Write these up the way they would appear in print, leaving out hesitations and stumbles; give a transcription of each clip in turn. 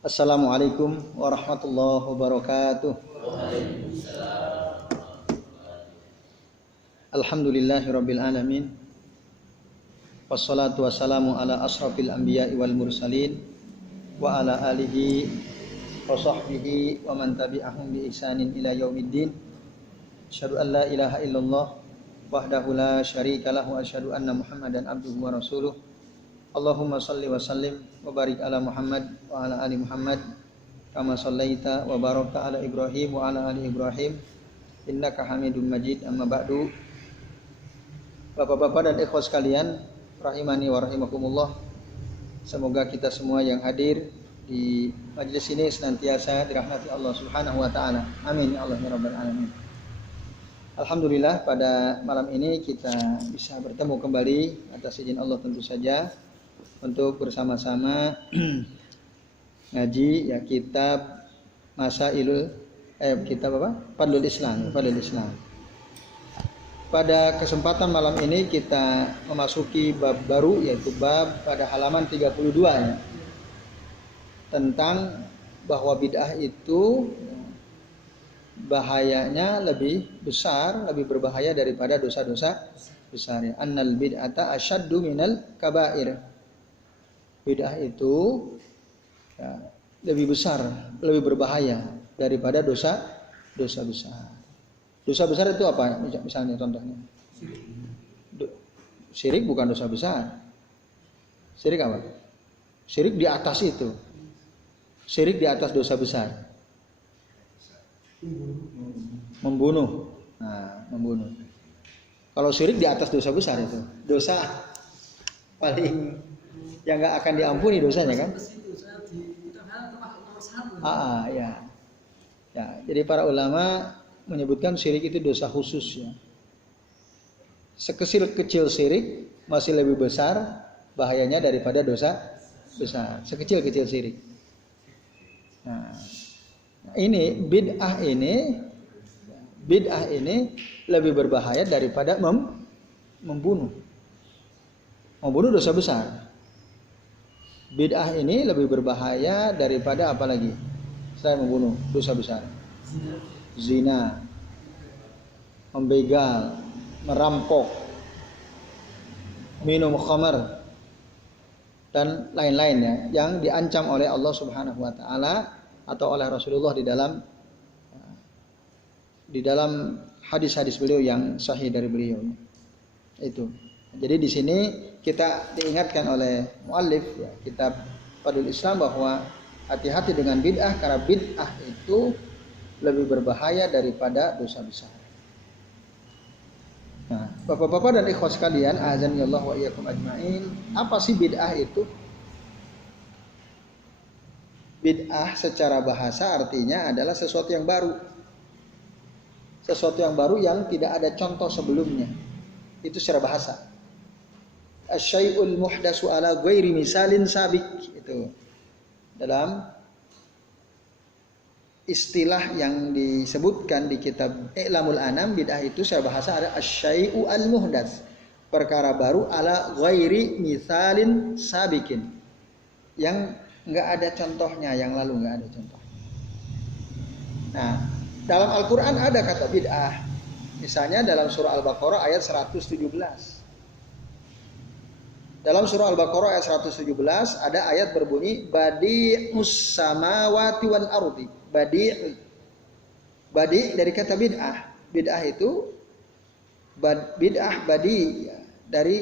Assalamualaikum warahmatullahi wabarakatuh. Alhamdulillahirabbil alamin. Wassalatu wassalamu ala asrafil anbiya'i wal mursalin wa ala alihi wa sahbihi wa man tabi'ahum bi ihsanin ila yaumiddin. Asyhadu an la ilaha illallah wahdahu la syarika lahu wa asyhadu anna Muhammadan abduhu wa rasuluh. Allahumma salli wa sallim wa barik ala Muhammad wa ala ali Muhammad kama sallaita wa barakta ala Ibrahim wa ala ali Ibrahim innaka Hamidum Majid. Amma ba'du. Bapak-bapak dan ikhwas sekalian, rahimani wa rahimakumullah. Semoga kita semua yang hadir di majelis ini senantiasa dirahmati Allah Subhanahu wa taala. Amin ya Allah ya rabbal alamin. Alhamdulillah, pada malam ini kita bisa bertemu kembali atas izin Allah tentu saja untuk bersama-sama ngaji ya kitab kitab apa? Fadlul Islam. Pada kesempatan malam ini kita memasuki bab baru, yaitu bab pada halaman 32 ya. Tentang bahwa bid'ah itu bahayanya lebih besar, lebih berbahaya daripada dosa-dosa besar ya. Annal bid'ata asyaddu minal kabair. Bid'ah itu ya, lebih besar, lebih berbahaya daripada dosa besar. Dosa besar itu apa? Misalnya contohnya. Syirik bukan dosa besar. Syirik apa? Syirik di atas itu. Syirik di atas dosa besar. Membunuh. Nah, membunuh. Kalau syirik di atas dosa besar itu. Dosa paling yang nggak akan diampuni dosanya kan? Ya. Jadi para ulama menyebutkan syirik itu dosa khusus ya. Sekecil-kecil syirik masih lebih besar bahayanya daripada dosa besar. Sekecil-kecil syirik. Nah, ini bid'ah ini lebih berbahaya daripada membunuh. Membunuh dosa besar. Bid'ah ini lebih berbahaya daripada apa lagi? Selain membunuh, dosa besar. Zina, membegal, merampok, minum khamar, dan lain-lainnya yang diancam oleh Allah Subhanahu wa taala atau oleh Rasulullah di dalam hadis-hadis beliau yang sahih dari beliau. Itu. Jadi di sini kita diingatkan oleh muallif ya, kitab Fadlul Islam bahwa hati-hati dengan bid'ah karena bid'ah itu lebih berbahaya daripada dosa besar. Nah, bapak-bapak dan ikhwas sekalian, azanillahu wa iyyakum ajmain, apa sih bid'ah itu? Bid'ah secara bahasa artinya adalah sesuatu yang baru. Sesuatu yang baru yang tidak ada contoh sebelumnya. Itu secara bahasa. Asyai'ul muhdatsu ala ghairi misalin sabiq, itu dalam istilah yang disebutkan di kitab I'lamul Anam. Bid'ah itu secara bahasa ada asyai'u al muhdats, perkara baru ala ghairi misalin sabiqin, yang enggak ada contohnya, yang lalu enggak ada contoh. Nah, dalam Al-Qur'an ada kata bid'ah. Misalnya dalam surah Al-Baqarah ayat 117. Dalam surah Al-Baqarah ayat 117 ada ayat berbunyi badi'us samawati wal ardi. Badi' dari kata bid'ah. Bid'ah itu bid'ah badi ya, dari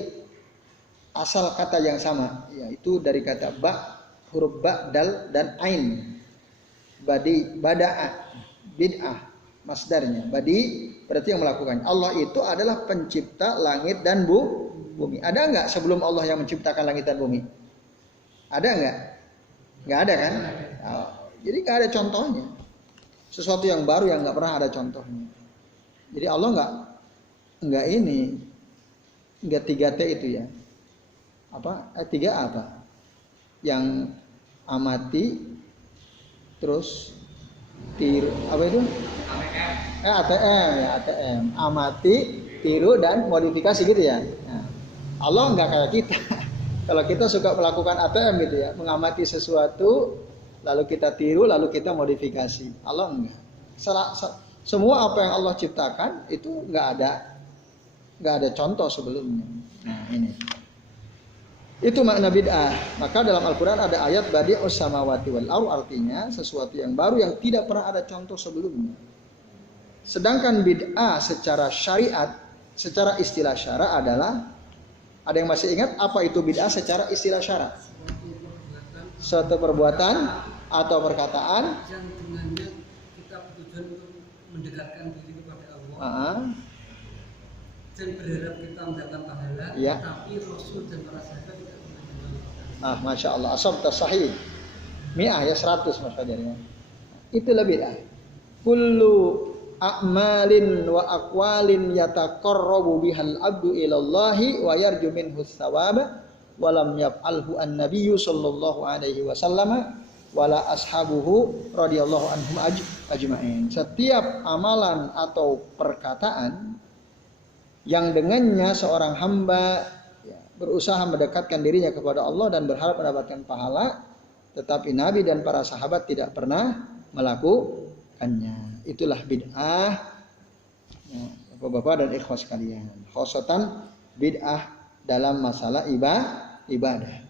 asal kata yang sama, yaitu dari kata ba, huruf ba, dal dan ain. Bada'a, bid'ah masdarnya. Badi berarti yang melakukan. Allah itu adalah pencipta langit dan bumi. Ada enggak sebelum Allah yang menciptakan langit dan bumi? Ada enggak? Enggak ada kan? Jadi enggak ada contohnya. Sesuatu yang baru yang enggak pernah ada contohnya. Jadi Allah enggak 3T itu ya. Apa? 3A apa? Yang amati terus tiru apa itu? ATM. Amati, tiru dan modifikasi gitu ya. Nah, Allah enggak kayak kita. Kalau kita suka melakukan ATM gitu ya, mengamati sesuatu, lalu kita tiru, lalu kita modifikasi. Allah enggak. Semua apa yang Allah ciptakan itu nggak ada contoh sebelumnya. Nah ini. Itu makna bid'ah. Maka dalam Al-Quran ada ayat badi'us samawati wal ardh, artinya sesuatu yang baru yang tidak pernah ada contoh sebelumnya. Sedangkan bid'ah secara syariat, secara istilah syara adalah, ada yang masih ingat apa itu bid'ah secara istilah syara? Suatu perbuatan atau perkataan yang dengannya kita bertujuan untuk mendekatkan diri kepada Allah. Dan berharap kita mendapatkan pahala, ya. Tapi Rasul dan para sahabat tidak pernah melakukan. Masya Allah, asabta sahih. Mi'ah ya 100 maksudnya. Itulah bid'ah. Kullu a'malin wa aqwalin yataqarrabu bihal abdu ilallahi wa yarju minhu thawaba wa lam yaf'alhu an-nabiyyu sallallahu alaihi wasallam wala ashabuhu radhiyallahu anhum ajma'in. Setiap amalan atau perkataan yang dengannya seorang hamba berusaha mendekatkan dirinya kepada Allah dan berharap mendapatkan pahala, tetapi Nabi dan para sahabat tidak pernah melakukannya. Itulah bid'ah. Bapak-bapak dan ikhwas sekalian, khosatan bid'ah dalam masalah ibadah.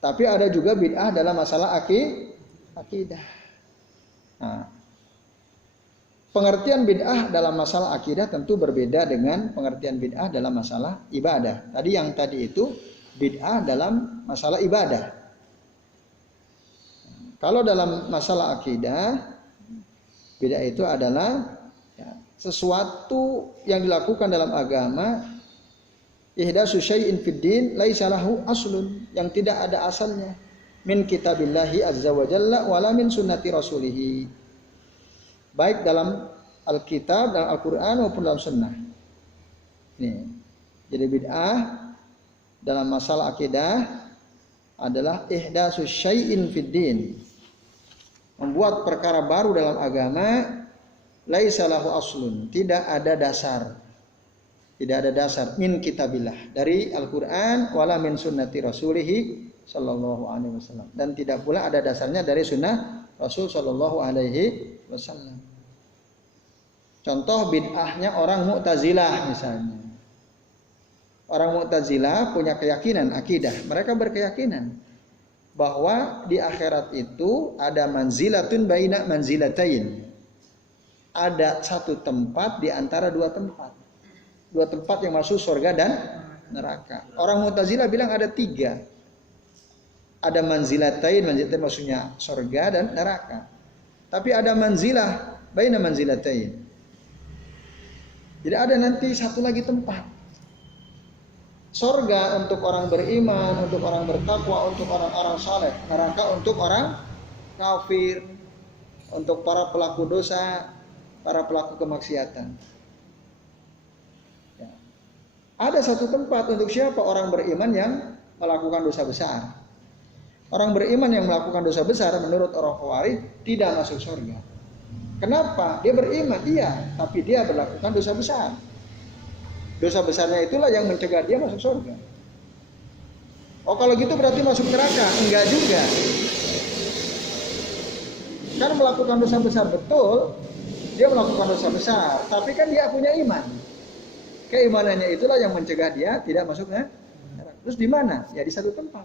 Tapi ada juga bid'ah dalam masalah akidah. Pengertian bid'ah dalam masalah akidah tentu berbeda dengan pengertian bid'ah dalam masalah ibadah. Tadi itu bid'ah dalam masalah ibadah. Kalau dalam masalah akidah, bid'ah itu adalah sesuatu yang dilakukan dalam agama, ihdatsu syai'in fid din laisa lahu aslun, yang tidak ada asalnya, min kitabillahi azza wa jalla wala min sunnati rasulih. Baik dalam Alkitab, dalam Al-Quran maupun dalam Sunnah. Ini. Jadi bid'ah dalam masalah akidah adalah ihdatsu syai'in fid din. Membuat perkara baru dalam agama, laisa lahu aslun, tidak ada dasar. Tidak ada dasar min kitabillah, dari Al-Quran wala min sunnati rasulih sallallahu alaihi wasallam, dan tidak pula ada dasarnya dari sunnah Rasul sallallahu alaihi wasallam. Contoh bid'ahnya orang Mu'tazilah misalnya. Orang Mu'tazilah punya keyakinan akidah. Mereka berkeyakinan bahwa di akhirat itu ada manzilatun baina manzilatain. Ada satu tempat di antara dua tempat. Dua tempat yang masuk surga dan neraka. Orang Mu'tazilah bilang ada 3. Ada manzilatain maksudnya surga dan neraka. Tapi ada manzilah baina manzilatain. Jadi ada nanti satu lagi tempat. Surga untuk orang beriman, untuk orang bertakwa, untuk orang-orang saleh. Neraka untuk orang kafir, untuk para pelaku dosa, para pelaku kemaksiatan. Ya. Ada satu tempat untuk siapa? Orang beriman yang melakukan dosa besar. Orang beriman yang melakukan dosa besar menurut orang Khawarij tidak masuk surga. Kenapa? Dia beriman, iya, tapi dia melakukan dosa besar. Dosa besarnya itulah yang mencegah dia masuk surga. Oh, kalau gitu berarti masuk neraka? Enggak juga. Kan melakukan dosa besar, betul, dia melakukan dosa besar, tapi kan dia punya iman. Keimanannya itulah yang mencegah dia tidak masuk neraka. Terus di mana? Ya di satu tempat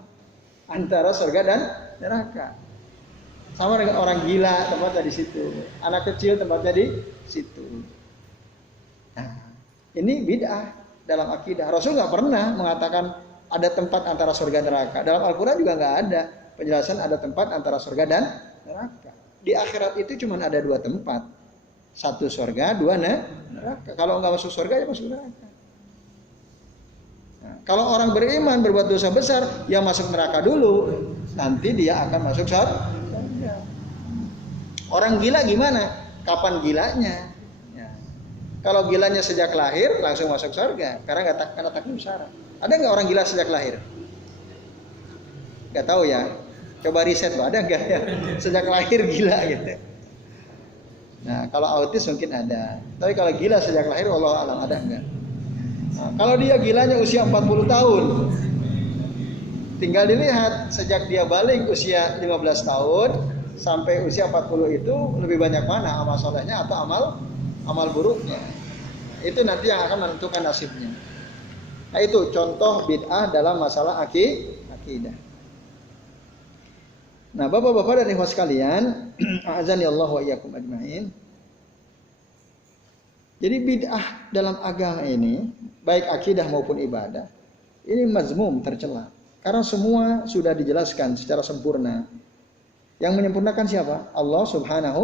antara surga dan neraka. Sama dengan orang gila, tempatnya di situ. Anak kecil tempatnya di situ. Nah, ini bid'ah dalam akidah. Rasul nggak pernah mengatakan ada tempat antara surga dan neraka. Dalam Al-Quran juga nggak ada penjelasan ada tempat antara surga dan neraka. Di akhirat itu cuma ada 2 tempat. 1 surga, 2 neraka. Kalau nggak masuk surga ya masuk neraka. Nah, kalau orang beriman berbuat dosa besar, yang masuk neraka dulu, nanti dia akan masuk surga. Orang gila gimana? Kapan gilanya? Ya. Kalau gilanya sejak lahir langsung masuk surga, karena nggak taklim syarat. Ada nggak orang gila sejak lahir? Nggak tahu ya. Coba riset loh, ada nggak ya? Sejak lahir gila gitu. Nah, kalau autis mungkin ada. Tapi kalau gila sejak lahir, wallahu alam, ada nggak? Nah, kalau dia gilanya usia 40 tahun, tinggal dilihat sejak dia balik usia 15 tahun sampai usia 40 itu lebih banyak mana amal solehnya atau amal buruknya. Itu nanti yang akan menentukan nasibnya. Nah itu contoh bid'ah dalam masalah akidah. Nah bapak-bapak dan ikhwas sekalian, a'azani Allah wa iyyakum ajma'in. Jadi bid'ah dalam agama ini, baik akidah maupun ibadah, ini mazmum, tercela. Karena semua sudah dijelaskan secara sempurna. Yang menyempurnakan siapa? Allah Subhanahu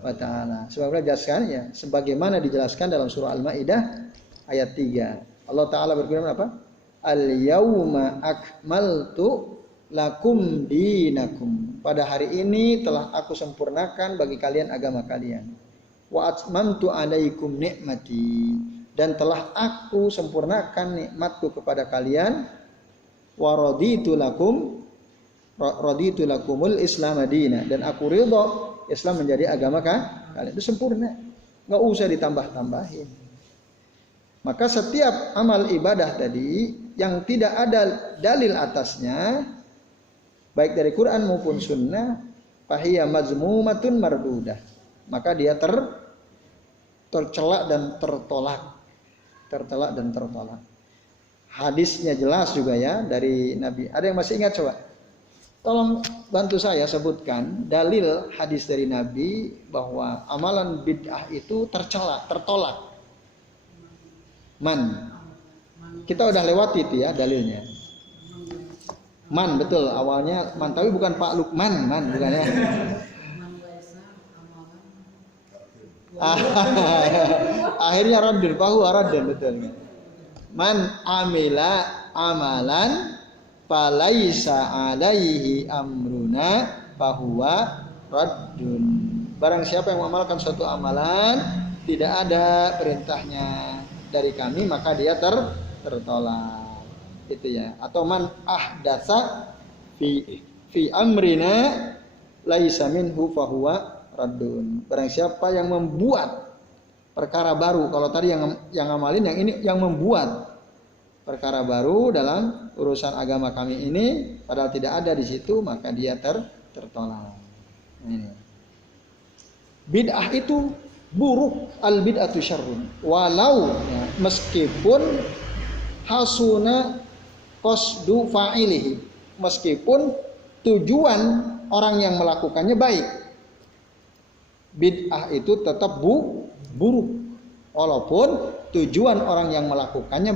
wa ta'ala. Sebagaimana dijelaskan ya, sebagaimana dijelaskan dalam surah Al-Maidah ayat 3. Allah taala berfirman apa? Al-yauma akmaltu lakum dinakum. Pada hari ini telah aku sempurnakan bagi kalian agama kalian. Wa atmamtu alaikum ni'mati, dan telah aku sempurnakan nikmatku kepada kalian. Wa raditu lakumul Islam madina, dan aku ridha Islam menjadi agama kalian. Itu sempurna, nggak usah ditambah-tambahin. Maka setiap amal ibadah tadi yang tidak ada dalil atasnya, baik dari Quran maupun Sunnah, fahiya mazmumatun mardudah, maka dia tercela dan tertolak. Hadisnya jelas juga ya dari Nabi. Ada yang masih ingat coba? Tolong bantu saya sebutkan dalil hadis dari Nabi bahwa amalan bid'ah itu tercela, tertolak. Man. Kita udah lewati itu ya dalilnya. Man, betul, awalnya man, tapi bukan Pak Lukman, man bukan ya. Akhirnya radun, bahwa radun, betul. Man amila amalan falaisa alaihi amruna fahuwa raddun. Barang siapa yang mengamalkan suatu amalan tidak ada perintahnya dari kami, maka dia tertolak. Itu ya. Atau man ahdatsa fi amrina laisa minhu fahuwa raddun. Barang siapa yang membuat perkara baru, kalau tadi yang ngamalin, yang ini yang membuat perkara baru dalam urusan agama kami ini, padahal tidak ada di situ, maka dia tertolak. Ini. Bid'ah itu buruk, al bid'atu syarrun. Walau ya, meskipun hasuna qasdu fa'ilihi, meskipun tujuan orang yang melakukannya baik, bid'ah itu tetap buruk walaupun tujuan orang yang melakukannya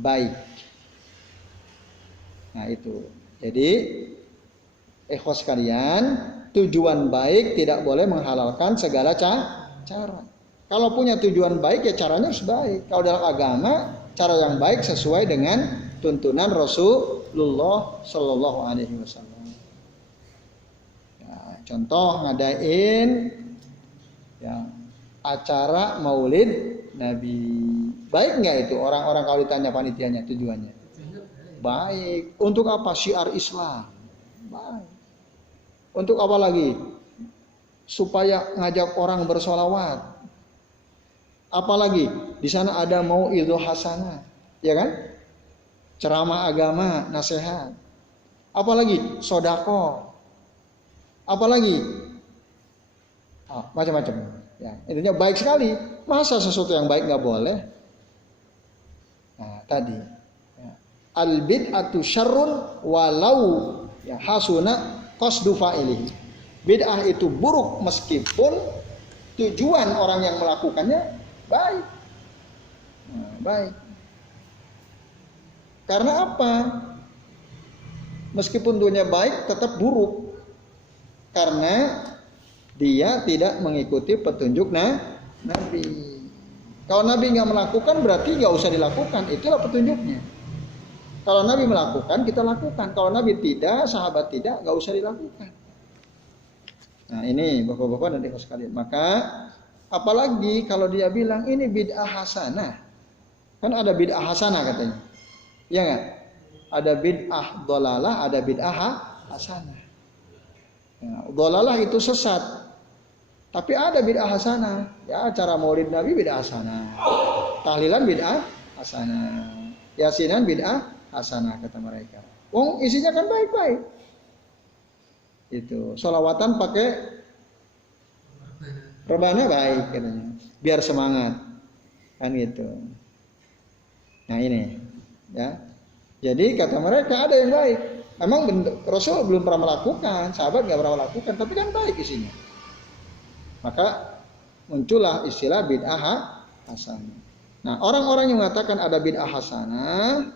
baik. Nah itu. Jadi ikhwas sekalian, tujuan baik tidak boleh menghalalkan segala cara. Kalau punya tujuan baik ya caranya harus baik. Kalau dalam agama cara yang baik sesuai dengan tuntunan Rasulullah Shallallahu Alaihi Wasallam. Ya, contoh ngadain ya acara Maulid Nabi, baik nggak itu? Orang-orang kalau ditanya panitianya tujuannya baik. Untuk apa? Syiar Islam. Baik. Untuk apa lagi? Supaya ngajak orang bersolawat. Apalagi di sana ada mau'idhah hasanah, ya kan? Ceramah agama, nasihat. Apalagi sodako. Apalagi macam-macam. Ya, intinya baik sekali. Masa sesuatu yang baik nggak boleh? Nah, tadi ya. Al bid'atu syarrun walau ya hasuna qasdu fa'ilihi. Bid'ah itu buruk meskipun tujuan orang yang melakukannya baik. Nah, baik. Karena apa? Meskipun tujuannya baik tetap buruk. Karena dia tidak mengikuti petunjuk Nabi. Kalau Nabi nggak melakukan berarti nggak usah dilakukan. Itulah petunjuknya. Kalau Nabi melakukan kita lakukan. Kalau Nabi tidak, sahabat tidak, nggak usah dilakukan. Nah ini bapak-bapak dan ibu sekalian. Maka apalagi kalau dia bilang ini bid'ah hasanah. Kan ada bid'ah hasanah katanya. Iya nggak? Ada bid'ah dhalalah, ada bid'ah hasanah. Ya, dhalalah itu sesat. Tapi ada bid'ah hasanah. Ya, acara Maulid Nabi bid'ah hasanah. Tahlilan bid'ah hasanah. Yasinan bid'ah hasanah kata mereka. Wong isinya kan baik-baik. Itu sholawatan pakai rebana baik katanya, biar semangat kan gitu. Nah ini ya. Jadi kata mereka ada yang baik. Memang Rasul belum pernah melakukan, sahabat nggak pernah melakukan, tapi kan baik isinya. Maka muncullah istilah bid'ah hasanah. Nah orang-orang yang mengatakan ada bid'ah hasanah,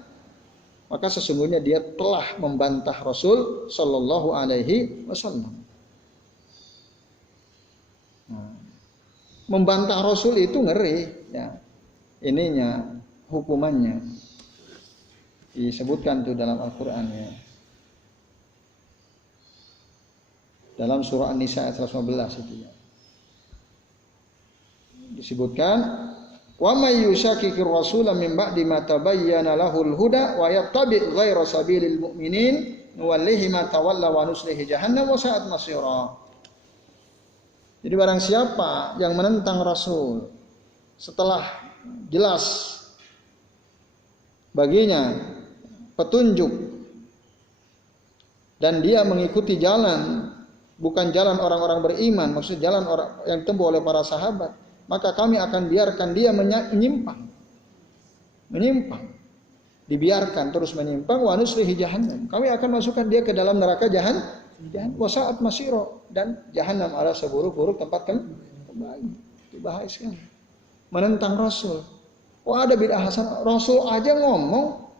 maka sesungguhnya dia telah membantah Rasul Shallallahu Alaihi Wasallam. Nah, membantah Rasul itu ngeri, ya. Ininya hukumannya disebutkan tuh dalam Al-Quran ya. Dalam surah An-Nisa ayat 115 itu ya. Disebutkan wa may yushakkikir rasula min ba'di ma tabayyana lahul huda wa yattabi' ghaira sabilil mu'minin nuwallihi ma tawalla wa nuslihi jahannam wa sa'at masira. Jadi barang siapa yang menentang Rasul setelah jelas baginya petunjuk dan dia mengikuti jalan bukan jalan orang-orang beriman, maksud jalan orang yang ditempuh oleh para sahabat, maka kami akan biarkan dia menyimpang, dibiarkan terus menyimpang, wa nuslihi jahannam, kami akan masukkan dia ke dalam neraka jahannam, wa sa'at masira, dan jahannam adalah seburuk-buruk tempat kembali. Itu bahaya sekali. Menentang Rasul. Oh ada bid'ah hasanah, Rasul aja ngomong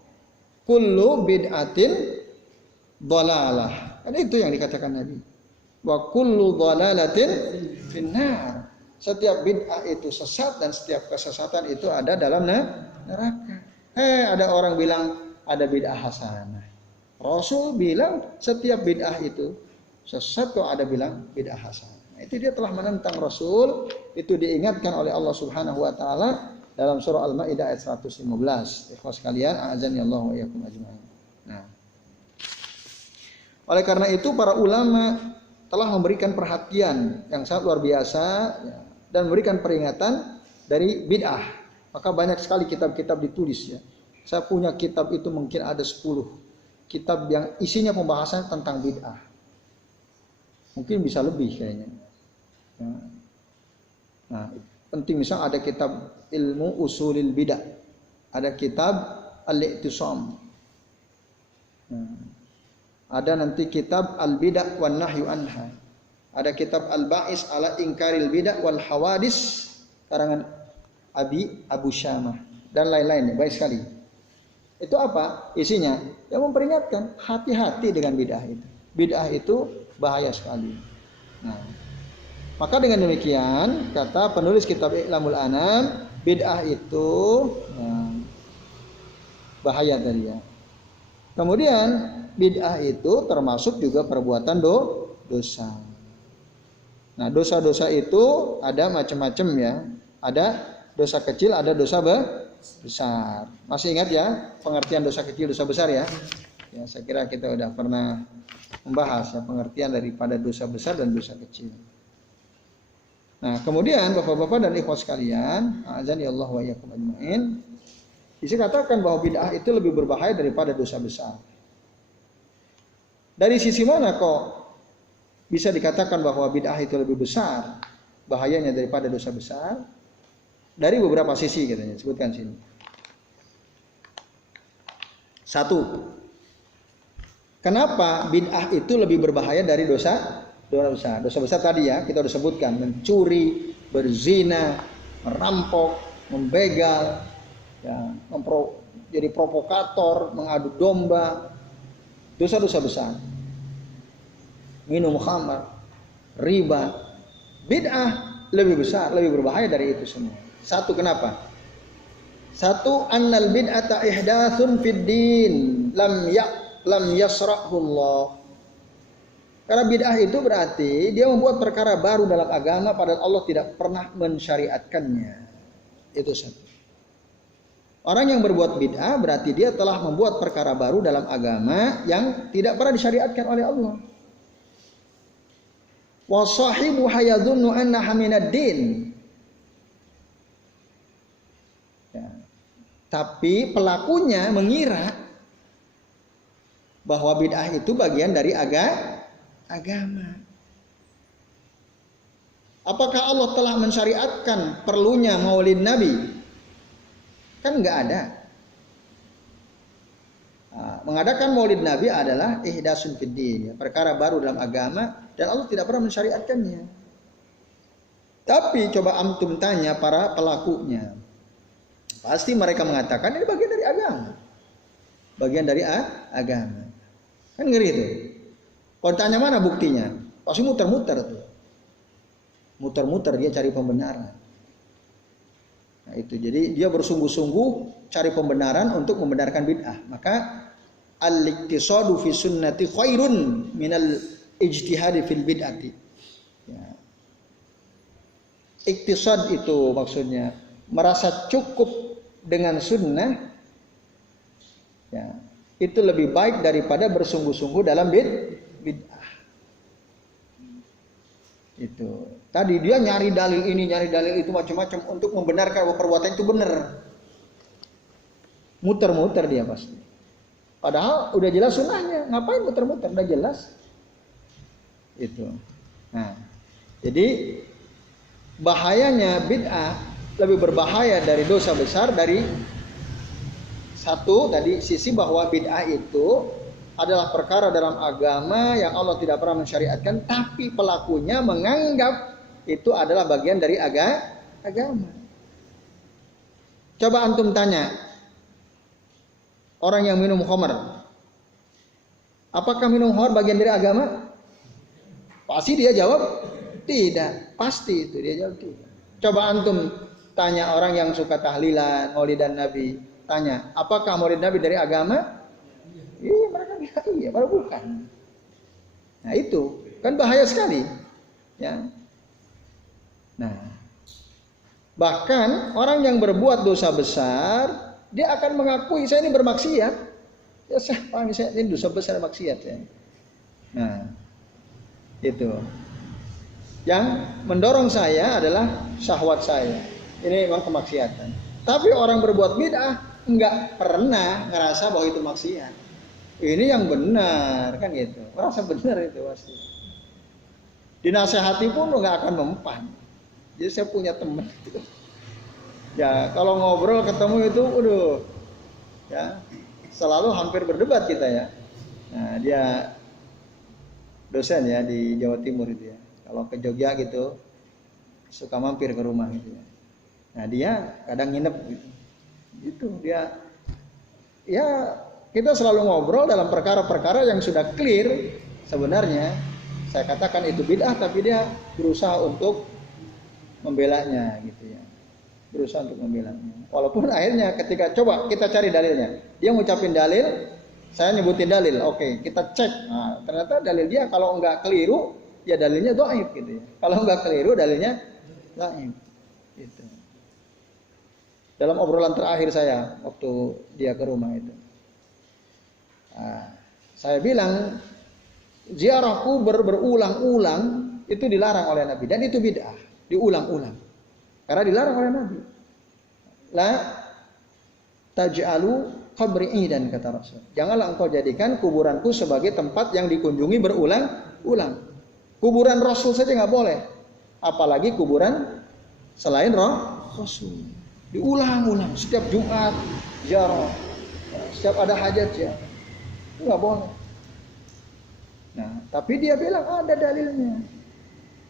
kullu bid'atin dhalalah. Kan itu yang dikatakan Nabi. Wa kullu dhalalatin finnar. Setiap bid'ah itu sesat dan setiap kesesatan itu ada dalam neraka. Ada orang bilang ada bid'ah hasanah. Rasul bilang setiap bid'ah itu sesat, kok ada bilang bid'ah hasanah. Nah, itu dia telah menentang Rasul. Itu diingatkan oleh Allah Subhanahu wa taala dalam surah Al-Maidah ayat 115. Ikhwas sekalian, a'azani Allah wa iyyakum ajmain. Nah, oleh karena itu para ulama telah memberikan perhatian yang sangat luar biasa ya, dan memberikan peringatan dari bid'ah. Maka banyak sekali kitab-kitab ditulis ya. Saya punya kitab itu mungkin ada 10 kitab yang isinya pembahasan tentang bid'ah. Mungkin bisa lebih kayaknya. Ya. Nah, penting misal ada kitab ilmu usulil bid'ah, ada kitab al-i'tisam. Nah, ada nanti kitab al-bid'ah wan nahyu anha. Ada kitab al-ba'is ala inkaril bid'ah wal hawadis karangan Abu Syamah dan lain-lain. Baik sekali. Itu apa? Isinya yang memperingatkan hati-hati dengan bid'ah itu. Bid'ah itu bahaya sekali. Nah, maka dengan demikian kata penulis kitab I'lamul Anam, bid'ah itu bahaya tadi ya. Kemudian bid'ah itu termasuk juga perbuatan dosa. Nah, dosa-dosa itu ada macam-macam ya. Ada dosa kecil, ada dosa besar. Masih ingat ya pengertian dosa kecil, dosa besar ya? Ya, saya kira kita udah pernah membahas ya pengertian daripada dosa besar dan dosa kecil. Nah, kemudian Bapak-bapak dan ikhwas sekalian, azan ya Allah wa iyyakum ajmain. Bisa katakan bahwa bid'ah itu lebih berbahaya daripada dosa besar. Dari sisi mana kok bisa dikatakan bahwa bid'ah itu lebih besar bahayanya daripada dosa besar? Dari beberapa sisi katanya, sebutkan sini. Satu, kenapa bid'ah itu lebih berbahaya dari dosa besar? Dosa besar tadi ya, kita sudah sebutkan, mencuri, berzina, merampok, membegal, ya, jadi provokator, mengadu domba, dosa-dosa besar. Minum khamar, riba, bid'ah lebih besar, lebih berbahaya dari itu semua. Satu, kenapa? Satu, annal bid'ata ihdatsun fid din lam yasrahu Allah. Karena bid'ah itu berarti dia membuat perkara baru dalam agama padahal Allah tidak pernah mensyariatkannya. Itu satu. Orang yang berbuat bid'ah berarti dia telah membuat perkara baru dalam agama yang tidak pernah disyariatkan oleh Allah. Wa sahibu hayadhunnu annaha minad din. Ya. Tapi pelakunya mengira bahwa bid'ah itu bagian dari agama. Apakah Allah telah mensyariatkan perlunya maulid Nabi? Kan nggak ada. Mengadakan maulid Nabi adalah ihdasun fid din, perkara baru dalam agama, dan Allah tidak pernah mensyariatkannya. Tapi coba antum tanya para pelakunya, pasti mereka mengatakan ini bagian dari agama, bagian dari agama. Kan ngeri itu. Kalau tanya mana buktinya, pasti muter-muter tuh, muter-muter dia cari pembenaran. Nah itu, jadi dia bersungguh-sungguh cari pembenaran untuk membenarkan bid'ah. Maka al-iktisadu fi sunnati khairun minal ijtihadi fil bid'ati. Ya. Iktisad itu maksudnya merasa cukup dengan sunnah, ya, itu lebih baik daripada bersungguh-sungguh dalam bid'ah. Itu. Tadi dia nyari dalil ini, nyari dalil itu macam-macam untuk membenarkan bahwa perbuatan itu benar. Muter-muter dia pasti. Padahal udah jelas sunnahnya, ngapain muter-muter? Udah jelas. Itu. Nah, jadi bahayanya bid'ah lebih berbahaya dari dosa besar dari satu tadi sisi bahwa bid'ah itu adalah perkara dalam agama yang Allah tidak pernah mensyariatkan, tapi pelakunya menganggap itu adalah bagian dari agama. Coba antum tanya orang yang minum khamar, apakah minum khamar bagian dari agama? Pasti dia jawab tidak. Pasti itu dia jawab tidak. Coba antum tanya orang yang suka tahlilan, maulidan Nabi, tanya, apakah maulid Nabi dari agama? Iya, mereka bilang iya, baru bukan. Nah itu kan bahaya sekali, ya. Nah, bahkan orang yang berbuat dosa besar, dia akan mengakui saya ini bermaksiat. Ya saya ini dosa besar maksiat ya. Nah, itu. Yang mendorong saya adalah syahwat saya. Ini memang kemaksiatan. Tapi orang berbuat bid'ah enggak pernah ngerasa bahwa itu maksiat. Ini yang benar kan gitu. Merasa benar itu pasti. Dinasehati pun enggak akan mempan. Jadi saya punya teman gitu. Ya, kalau ngobrol ketemu itu ya, selalu hampir berdebat kita ya. Nah, dia dosen ya di Jawa Timur itu ya. Kalau ke Jogja gitu suka mampir ke rumah gitu ya. Nah, dia kadang nginep gitu. Itu dia ya, kita selalu ngobrol dalam perkara-perkara yang sudah clear sebenarnya. Saya katakan itu bid'ah, tapi dia berusaha untuk membelanya gitu ya. Berusaha untuk membelanya. Walaupun akhirnya ketika coba kita cari dalilnya, dia ngucapin dalil, saya nyebutin dalil. Oke, kita cek. Nah, ternyata dalil dia kalau enggak keliru, ya dalilnya dhaif gitu ya. Kalau enggak keliru dalilnya dhaif. Gitu. Dalam obrolan terakhir saya waktu dia ke rumah itu. Nah, saya bilang ziarah kubur berulang-ulang itu dilarang oleh Nabi dan itu bid'ah, diulang-ulang. Karena dilarang oleh Nabi. La taj'alu qabri idan kata Rasul. Janganlah engkau jadikan kuburanku sebagai tempat yang dikunjungi berulang-ulang. Kuburan Rasul saja nggak boleh, apalagi kuburan selain Rasul. Diulang-ulang setiap Jumat ziarah, setiap ada hajat ya, nggak boleh. Nah, tapi dia bilang ada dalilnya.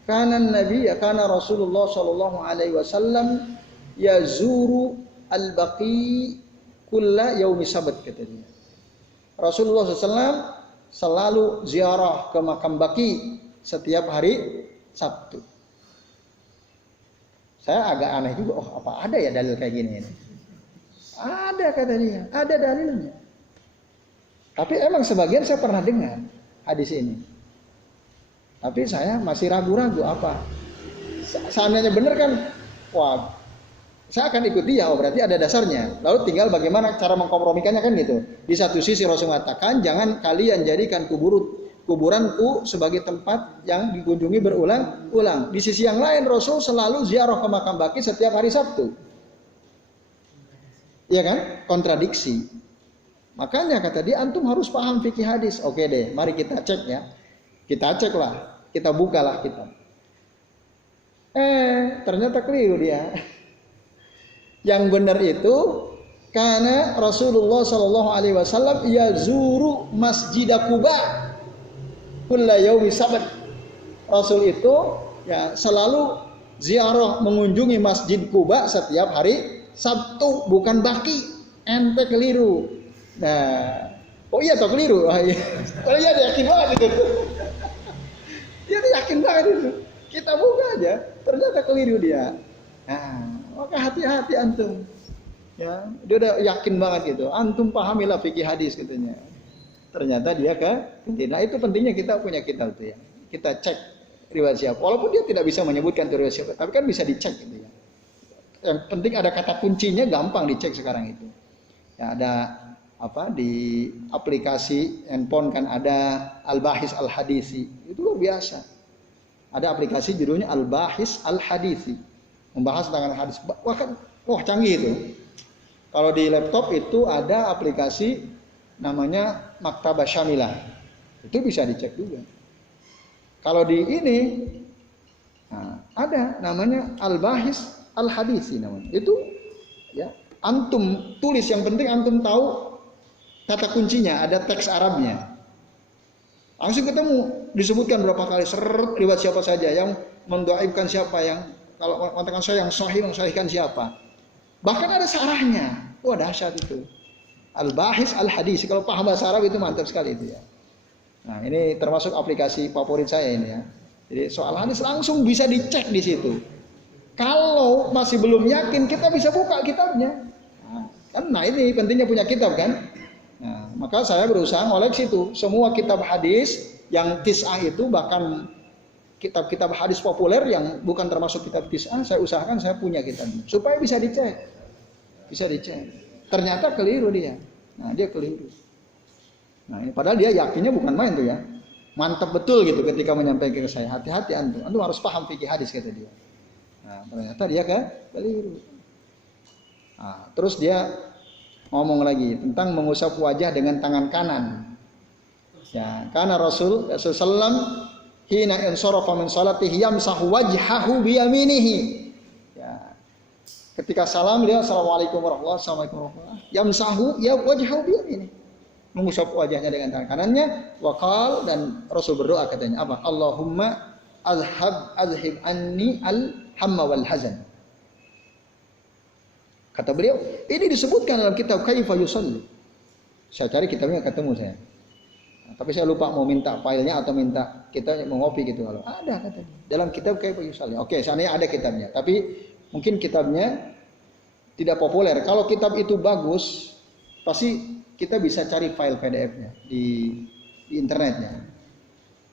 Karena Nabi ya, karena Rasulullah Shallallahu Alaihi Wasallam yazuru al-baqi kulla yaumi sabat kata dia. Rasulullah SAW selalu ziarah ke makam Baqi setiap hari Sabtu. Saya agak aneh juga, apa ada ya dalil kayak gini ini? Ada kata dia, ada dalilnya. Tapi emang sebagian saya pernah dengar hadis ini. Tapi saya masih ragu-ragu apa. Seandainya benar kan, wah, saya akan ikut dia. Oh berarti ada dasarnya. Lalu tinggal bagaimana cara mengkompromikannya kan gitu. Di satu sisi Rasul mengatakan, jangan kalian jadikan kuburanku sebagai tempat yang dikunjungi berulang-ulang. Di sisi yang lain Rasul selalu ziarah ke makam Baqi setiap hari Sabtu. Iya kan? Kontradiksi. Makanya kata dia, antum harus paham fikih hadis. Oke deh, mari kita cek ya. Kita cek lah, kita bukalah kita. Ternyata keliru dia. Yang benar itu karena Rasulullah Shallallahu Alaihi Wasallam yazuru Masjid Quba kulla yaumi sabat. Rasul itu ya selalu ziarah mengunjungi Masjid Quba setiap hari Sabtu, bukan baki. Ente keliru. Nah, oh iya toh keliru. Oh iya, oh iya dia yakin banget itu. Dia yakin banget itu. Kita buka aja, ternyata keliru dia. Nah, maka hati-hati antum. Ya, dia udah yakin banget gitu. Antum pahamilah fikih hadis katanya. Ternyata dia nah itu pentingnya kita punya kitab itu ya. Kita cek riwayat siapa. Walaupun dia tidak bisa menyebutkan riwayat siapa, tapi kan bisa dicek gitu ya. Yang penting ada kata kuncinya, gampang dicek sekarang itu. Ya, ada apa di aplikasi handphone kan ada Al-Bahis Al-Hadisi. Itu luar biasa. Ada aplikasi judulnya Al-Bahis Al-Hadisi. Membahas tentang hadis. Wah canggih itu. Kalau di laptop itu ada aplikasi namanya Maktabah Syamilah. Itu bisa dicek juga. Kalau di ini ada namanya Al-Bahis Al-Hadisi namanya. Itu ya, antum tulis, yang penting antum tahu kata kuncinya, ada teks Arabnya. Langsung ketemu, disebutkan berapa kali, riwayat siapa saja, yang mendhaifkan siapa, yang kalau mengatakan saya yang sahih mensahihkan siapa. Bahkan ada sarahnya. Wah dahsyat itu. Al-Bahis Al-Hadis. Kalau paham bahasa Arab itu mantap sekali itu ya. Nah, ini termasuk aplikasi favorit saya ini ya. Jadi soal hadis langsung bisa dicek di situ. Kalau masih belum yakin, kita bisa buka kitabnya. Nah ini pentingnya punya kitab kan. Nah, maka saya berusaha ngoleksi itu semua kitab hadis yang tis'ah itu, bahkan kitab-kitab hadis populer yang bukan termasuk kitab tis'ah, saya usahakan saya punya kitabnya supaya bisa dicek. Bisa dicek. Ternyata keliru dia. Nah, dia keliru. Nah, ini padahal dia yakinnya bukan main tuh ya. Mantap betul gitu ketika menyampaikan ke saya. Hati-hati antum. Antum harus paham fikih hadis kata dia. Nah, ternyata dia keliru. Nah, terus dia ngomong lagi tentang mengusap wajah dengan tangan kanan. Ya, karena Rasul sallallahu hina insarafa min salatihi yamsahu wajhahu bi yaminihi. Ya. Ketika salam dia assalamualaikum warahmatullahi wabarakatuh. Yamsahu ya wajhahu bi yaminihi. Mengusap wajahnya dengan tangan kanannya, waqal, dan Rasul berdoa katanya apa? Allahumma azhib anni al-hamma wal hazan. Kata beliau, ini disebutkan dalam kitab Kaifa Yusalli. Saya cari kitabnya ketemu saya. Nah, tapi saya lupa mau minta filenya atau minta kita mau ngopi gitu kalau ada katanya. Dalam kitab Kaifa Yusalli. Oke, seandainya ada kitabnya, tapi mungkin kitabnya tidak populer. Kalau kitab itu bagus, pasti kita bisa cari file PDF-nya di internetnya.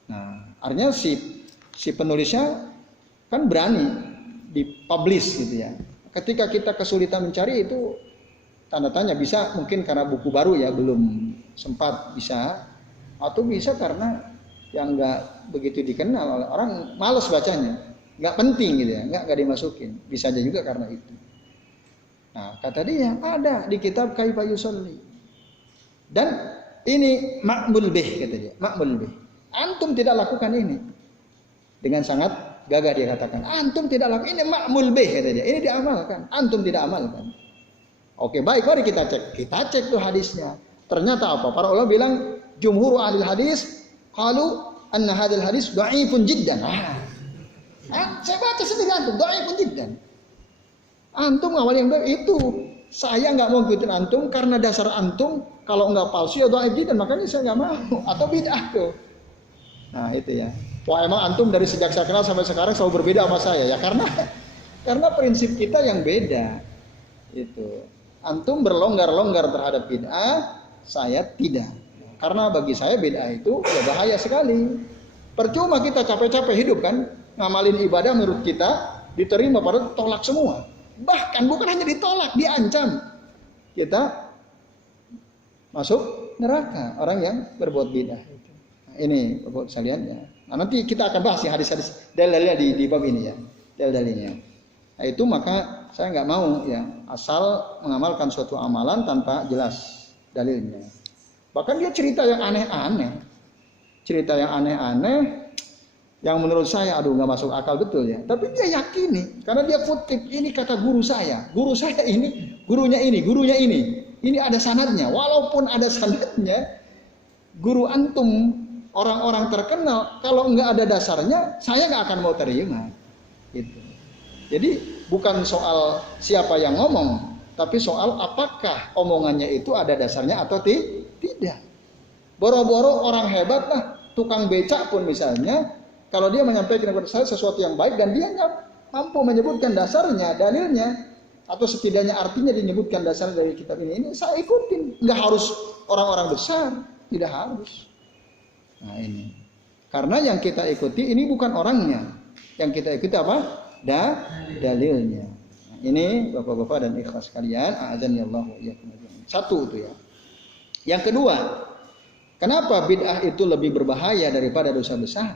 Nah, artinya si penulisnya kan berani dipublish gitu ya. Ketika kita kesulitan mencari itu tanda tanya, bisa mungkin karena buku baru ya belum sempat bisa, atau bisa karena yang nggak begitu dikenal oleh orang, malas bacanya, nggak penting gitu ya, nggak dimasukin, bisa aja juga karena itu. Nah kata dia ada di kitab Kaifa Yusalli, dan ini ma'mul bih kata dia, ma'mul bih. Antum tidak lakukan ini dengan sangat gagah dia katakan, antum tidak lakukan ini ma'mul bih kata dia, ini diamalkan, antum tidak amalkan. Oke baik, mari kita cek tuh hadisnya. Ternyata apa? Para ulama bilang jumhur ahli hadis qalu anna hadzal hadis dhaifun jiddan. Saya baca sendiri antum dhaifun jiddan. Antum awal yang itu saya nggak mau ikutin antum karena dasar antum kalau nggak palsu ya dhaif jiddan, makanya saya nggak mau, atau bid'ah tuh. Nah itu ya. Wah emang antum dari sejak saya kenal sampai sekarang selalu berbeda sama saya ya, karena prinsip kita yang beda. Itu. Antum berlonggar-longgar terhadap bid'ah, saya tidak. Karena bagi saya bid'ah itu ya bahaya sekali. Percuma kita capek-capek hidup kan, ngamalin ibadah menurut kita diterima padahal tolak semua. Bahkan bukan hanya ditolak, diancam. Kita masuk neraka orang yang berbuat bid'ah. Nah, ini Bapak sekalian ya. Nah, nanti kita akan bahas ya hadis-hadis dalilnya di bab ini ya, dalilnya. Nah itu maka saya nggak mau ya asal mengamalkan suatu amalan tanpa jelas dalilnya. Bahkan dia cerita yang aneh-aneh. Cerita yang aneh-aneh yang menurut saya aduh nggak masuk akal betul ya. Tapi dia yakini karena dia kutip ini kata guru saya. Guru saya ini, gurunya ini, gurunya ini. Ini ada sanadnya. Walaupun ada sanadnya, guru antum orang-orang terkenal kalau nggak ada dasarnya saya nggak akan mau terima. Gitu. Jadi bukan soal siapa yang ngomong, tapi soal apakah omongannya itu ada dasarnya atau tidak. Boro-boro orang hebat lah, tukang becak pun misalnya, kalau dia menyampaikan kepada saya sesuatu yang baik dan dia nggak mampu menyebutkan dasarnya, dalilnya, atau setidaknya artinya disebutkan dasar dari kitab ini saya ikutin. Nggak harus orang-orang besar, tidak harus. Nah ini, karena yang kita ikuti ini bukan orangnya, yang kita ikuti apa? Dalilnya. Nah, ini bapak-bapak dan ikhlas sekalian, a'adzani Allah wa iyyakum. Satu itu ya. Yang kedua, kenapa bid'ah itu lebih berbahaya daripada dosa besar?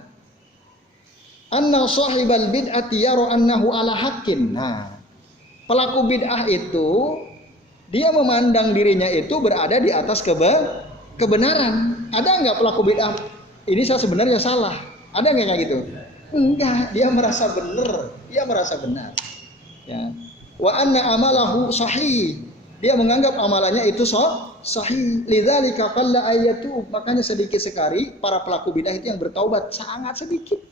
Anna sahibal bid'ati yara annahu ala haqqin. Nah, pelaku bid'ah itu dia memandang dirinya itu berada di atas kebenaran. Ada enggak pelaku bid'ah? Ini saya sebenarnya salah. Ada enggak kayak gitu? Enggak, dia merasa benar. Dia merasa benar. Ya. Wa anna amalahu sahih. Dia menganggap amalannya itu sahih. Lidzalika qalla ayatu. Makanya sedikit sekali para pelaku bidah itu yang bertaubat, sangat sedikit.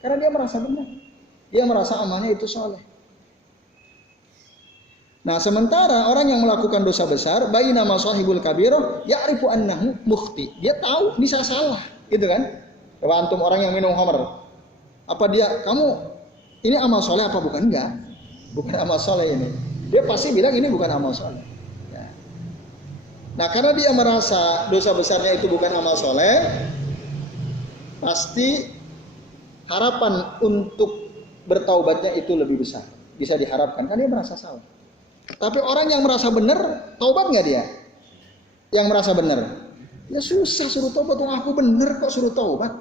Karena dia merasa benar. Dia merasa amalnya itu soleh. Nah, sementara orang yang melakukan dosa besar, bainama sahibul kabirah ya'rifu annahu mukhti. Dia tahu bisa salah, gitu kan? Kalau antum orang yang minum khamr, apa dia kamu ini amal soleh apa bukan? Enggak. Bukan amal soleh ini. Dia pasti bilang ini bukan amal soleh. Ya. Nah, karena dia merasa dosa besarnya itu bukan amal soleh, pasti harapan untuk bertaubatnya itu lebih besar. Bisa diharapkan, karena dia merasa salah. Tapi orang yang merasa benar, taubat nggak dia? Yang merasa benar, ya susah suruh taubat. Aku benar kok suruh taubat,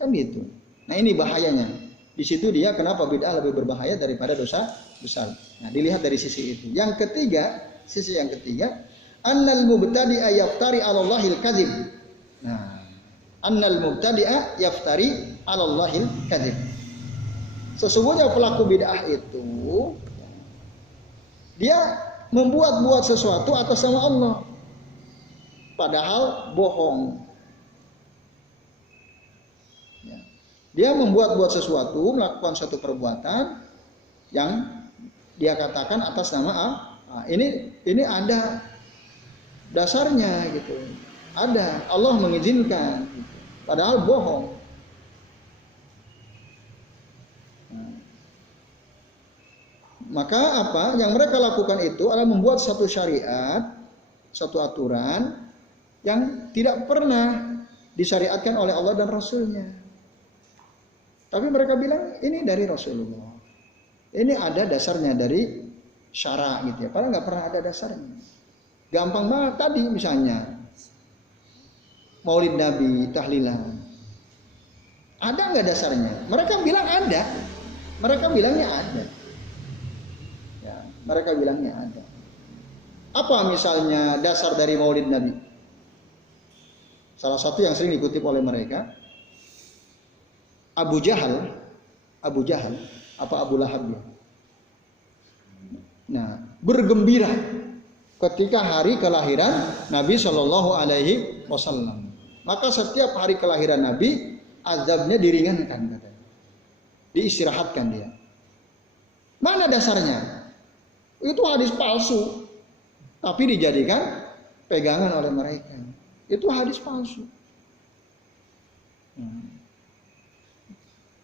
kan gitu. Nah ini bahayanya. Di situ dia kenapa bid'ah lebih berbahaya daripada dosa besar. Nah dilihat dari sisi itu. Yang ketiga, sisi yang ketiga, annal mubtadi'a yaftari 'alallahil kadzib. Nah, annal mubtadi'a yaftari 'alallahil kadzib. Sesungguhnya pelaku bid'ah itu dia membuat-buat sesuatu atas nama Allah, padahal bohong. Ya. Dia membuat-buat sesuatu, melakukan suatu perbuatan yang dia katakan atas nama Allah. Ini ada dasarnya gitu, ada Allah mengizinkan, gitu. Padahal bohong. Maka apa yang mereka lakukan itu adalah membuat satu syariat, satu aturan yang tidak pernah disyariatkan oleh Allah dan Rasulnya. Tapi mereka bilang ini dari Rasulullah. Ini ada dasarnya dari syara gitu ya. Padahal nggak pernah ada dasarnya. Gampang banget tadi misalnya Maulid Nabi, tahlilan. Ada nggak dasarnya? Mereka bilang ada. Mereka bilangnya ada. Mereka bilangnya ada. Apa misalnya dasar dari Maulid Nabi? Salah satu yang sering dikutip oleh mereka, Abu Jahal, apa Abu Lahab ya? Nah, bergembira ketika hari kelahiran Nabi Shallallahu Alaihi Wasallam. Maka setiap hari kelahiran Nabi, azabnya diringankan, katanya. Diistirahatkan dia. Mana dasarnya? Itu hadis palsu, tapi dijadikan pegangan oleh mereka. Itu hadis palsu.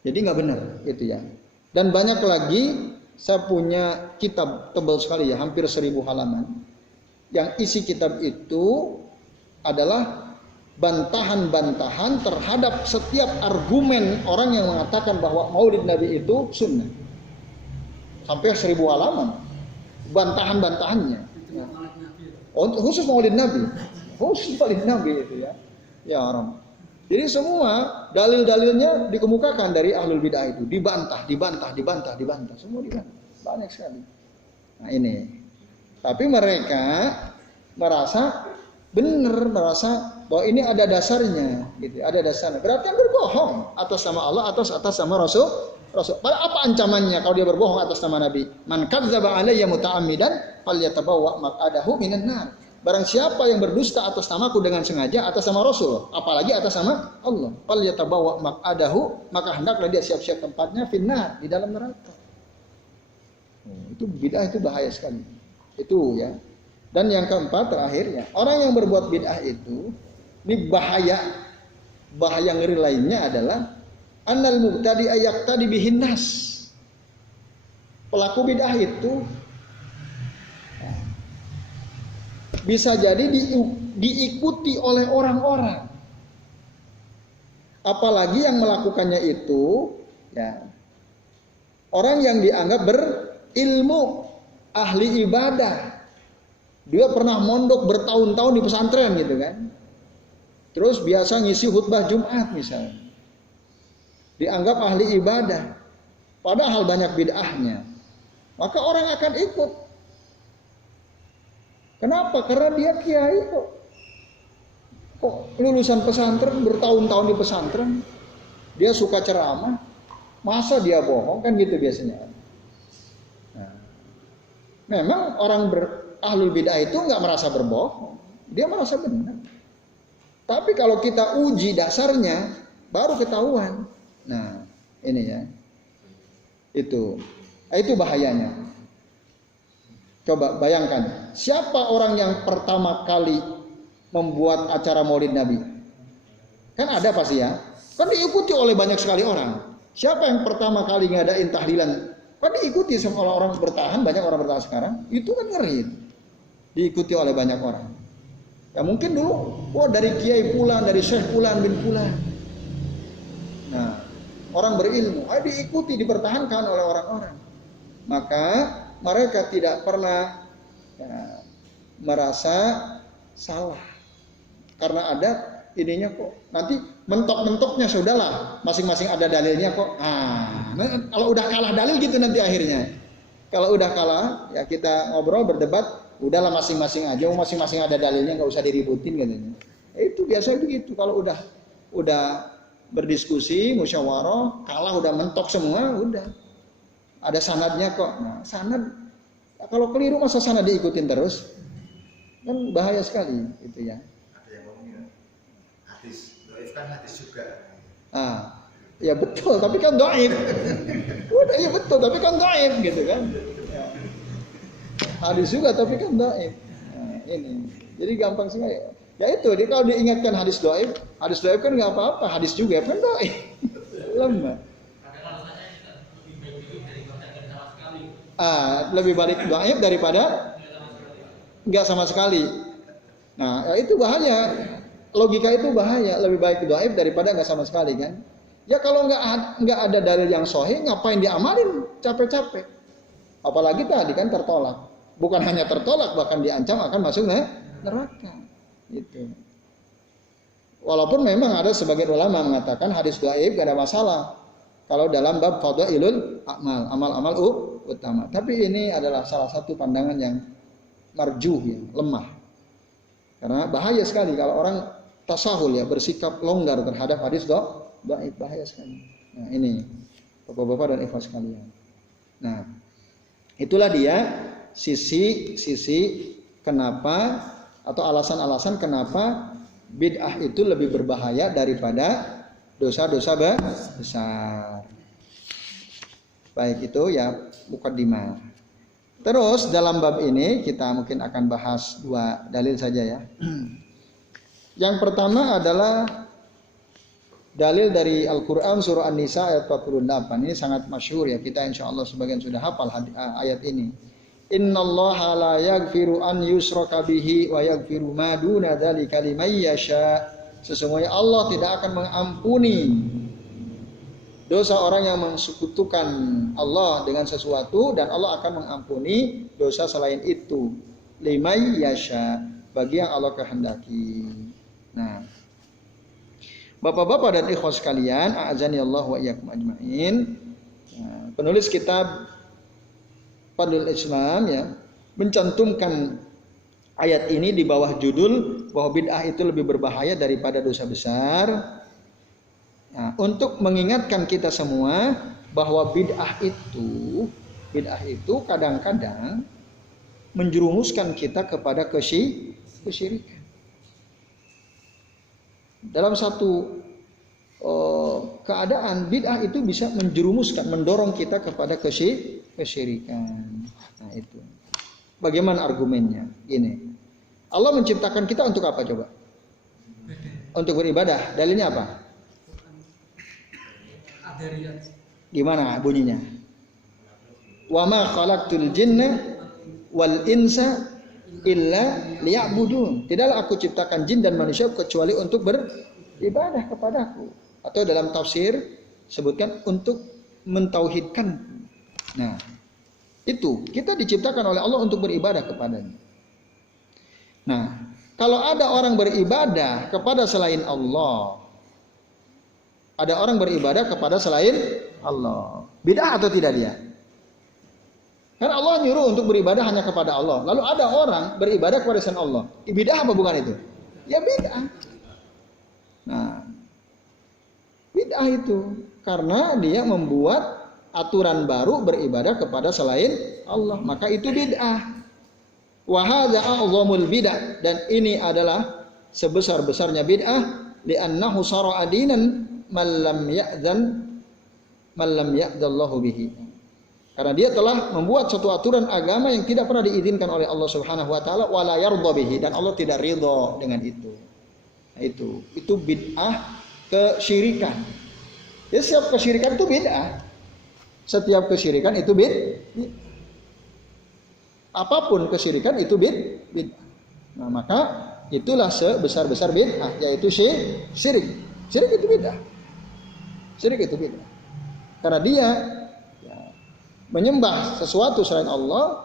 Jadi nggak benar, gitu ya. Dan banyak lagi, saya punya kitab tebal sekali ya, hampir 1000 halaman. Yang isi kitab itu adalah bantahan-bantahan terhadap setiap argumen orang yang mengatakan bahwa Maulid Nabi itu sunnah. Sampai 1000 halaman. Bantahan-bantahannya. Oh, khusus Maulid Nabi. Khusus Maulid Nabi itu ya. Ya orang. Jadi semua dalil-dalilnya dikemukakan dari ahlul bidah itu. Dibantah. Semua dibantah. Banyak sekali. Nah ini. Tapi mereka merasa benar, merasa bahwa ini ada dasarnya, gitu, ada dasarnya. Berarti yang berbohong atas nama Allah, atas nama Rasul. Apa ancamannya kalau dia berbohong atas nama Nabi? Man kadzdzaba alayya muta'ammidan falyatabawwa maq'adahu minan nar. Barang siapa yang berdusta atas namaku dengan sengaja atas nama Rasul, apalagi atas nama Allah, falyatabawwa maq'adahu, maka hendaklah dia siap-siap tempatnya finnar, di dalam neraka. Itu bid'ah, itu bahaya sekali. Itu ya. Dan yang keempat terakhir ya, orang yang berbuat bid'ah itu, ini bahaya ngeri lainnya adalah annal mubtadi yaqtadi bihin nas. Pelaku bid'ah itu bisa jadi diikuti oleh orang-orang. Apalagi yang melakukannya itu ya orang yang dianggap berilmu, ahli ibadah. Dia pernah mondok bertahun-tahun di pesantren gitu kan. Terus biasa ngisi khutbah Jumat misalnya. Dianggap ahli ibadah. Padahal banyak bid'ahnya. Maka orang akan ikut. Kenapa? Karena dia kiai kok. Kok lulusan pesantren, bertahun-tahun di pesantren. Dia suka ceramah. Masa dia bohong? Kan gitu biasanya. Nah, memang orang ahlul bid'ah itu nggak merasa berbohong. Dia merasa benar. Tapi kalau kita uji dasarnya, baru ketahuan. Nah, ini ya. Itu bahayanya. Coba bayangkan, siapa orang yang pertama kali membuat acara Maulid Nabi? Kan ada pasti ya. Kan diikuti oleh banyak sekali orang. Siapa yang pertama kali ngadain tahlilan? Kan diikuti sama orang bertahan, banyak orang bertahan sekarang. Itu kan ngeri. Diikuti oleh banyak orang. Ya mungkin dulu, dari kiai fulan, dari syekh fulan bin fulan. Nah, orang berilmu, diikuti, dipertahankan oleh orang-orang. Maka mereka tidak pernah merasa salah. Karena ada ininya kok. Nanti mentok-mentoknya sudahlah, masing-masing ada dalilnya kok. Kalau udah kalah dalil gitu nanti akhirnya. Kalau udah kalah, ya kita ngobrol, berdebat, udahlah masing-masing aja, masing-masing ada dalilnya, nggak usah diributin katanya. Itu biasa begitu. Kalau udah berdiskusi, musyawarah, kalah udah mentok semua, udah ada sanadnya kok. Nah, sanad kalau keliru masa sanad diikutin terus, kan bahaya sekali itu ya. Ada yang ngomongnya hadis, dhaif kan hadis juga. Ya betul, tapi kan dhaif. Udah ya betul, tapi kan dhaif gitu kan. Ya. Hadis juga tapi kan dhaif. Nah, ini. Jadi gampang sih ya. Ya itu, dia kalau diingatkan hadis dhaif kan nggak apa-apa, hadis juga kan dhaif. Lemah. Lebih baik dhaif daripada nggak sama sekali. Nah, ya itu bahaya. Logika itu bahaya. Lebih baik dhaif daripada nggak sama sekali kan. Ya kalau nggak ada dalil yang sahih, ngapain diamalin capek-capek? Apalagi tadi kan tertolak. Bukan hanya tertolak, bahkan diancam akan masuk neraka. Gitu. Walaupun memang ada sebagian ulama mengatakan hadis dhaif gak ada masalah kalau dalam bab fadhailul a'mal, amal-amal utama. Tapi ini adalah salah satu pandangan yang marjuh, ya, lemah. Karena bahaya sekali kalau orang tasahul, ya, bersikap longgar terhadap hadis dhaif, bahaya sekali. Nah, ini Bapak-bapak dan ikhwas sekalian. Nah, itulah dia sisi kenapa atau alasan-alasan kenapa bid'ah itu lebih berbahaya daripada dosa-dosa besar. Baik, itu ya mukaddimah. Terus dalam bab ini kita mungkin akan bahas 2 dalil saja ya. Yang pertama adalah dalil dari Al-Quran surah An-Nisa ayat 48. Ini sangat masyhur ya, kita insya Allah sebagian sudah hafal ayat ini. Innallaha la yaghfiru an yushraka bihi wa yaghfiru ma duna dzalika liman yasha. Sesungguhnya Allah tidak akan mengampuni dosa orang yang mensekutukan Allah dengan sesuatu, dan Allah akan mengampuni dosa selain itu liman yasha, bagi yang Allah kehendaki. Nah, Bapak-bapak dan ikhwas sekalian, a'azani Allah wa iyyakum ajmain. Penulis kitab Fadlul Islam ya mencantumkan ayat ini di bawah judul bahwa bid'ah itu lebih berbahaya daripada dosa besar. Nah, untuk mengingatkan kita semua bahwa bid'ah itu kadang-kadang menjerumuskan kita kepada kesyirikan. Dalam satu keadaan bid'ah itu bisa menjerumuskan, mendorong kita kepada kesyirikan. Nah itu. Bagaimana argumennya? Gini. Allah menciptakan kita untuk apa coba? Untuk beribadah. Dalilnya apa? Gimana bunyinya? Wa ma khalaqtul jinna wal insa illa liya'budun. Tidaklah aku ciptakan jin dan manusia kecuali untuk beribadah kepadaku. Atau dalam tafsir sebutkan untuk mentauhidkan. Nah, itu kita diciptakan oleh Allah untuk beribadah kepadanya. Nah, kalau ada orang beribadah kepada selain Allah, ada orang beribadah kepada selain Allah, bid'ah atau tidak dia? Karena Allah nyuruh untuk beribadah hanya kepada Allah. Lalu ada orang beribadah kepada selain Allah. Bid'ah apa bukan itu? Ya bid'ah. Nah, bid'ah itu karena dia membuat aturan baru beribadah kepada selain Allah, maka itu bid'ah. Wa hadza a'zamul bid'ah, dan ini adalah sebesar-besarnya bid'ah, li'annahu sara'a dinan man lam ya'dzallahu bihi. Karena dia telah membuat suatu aturan agama yang tidak pernah diizinkan oleh Allah Subhanahu wa taala, wala yardha bihi, dan Allah tidak ridha dengan itu. Nah, itu bid'ah kesyirikan. Ya, setiap kesyirikan itu bid'ah. Setiap kesyirikan itu bid'ah. Apapun kesyirikan itu bid'ah. Nah, maka itulah sebesar-besar bid'ah, yaitu syirik. Syirik itu bid'ah. Syirik itu bid'ah. Karena dia menyembah sesuatu selain Allah,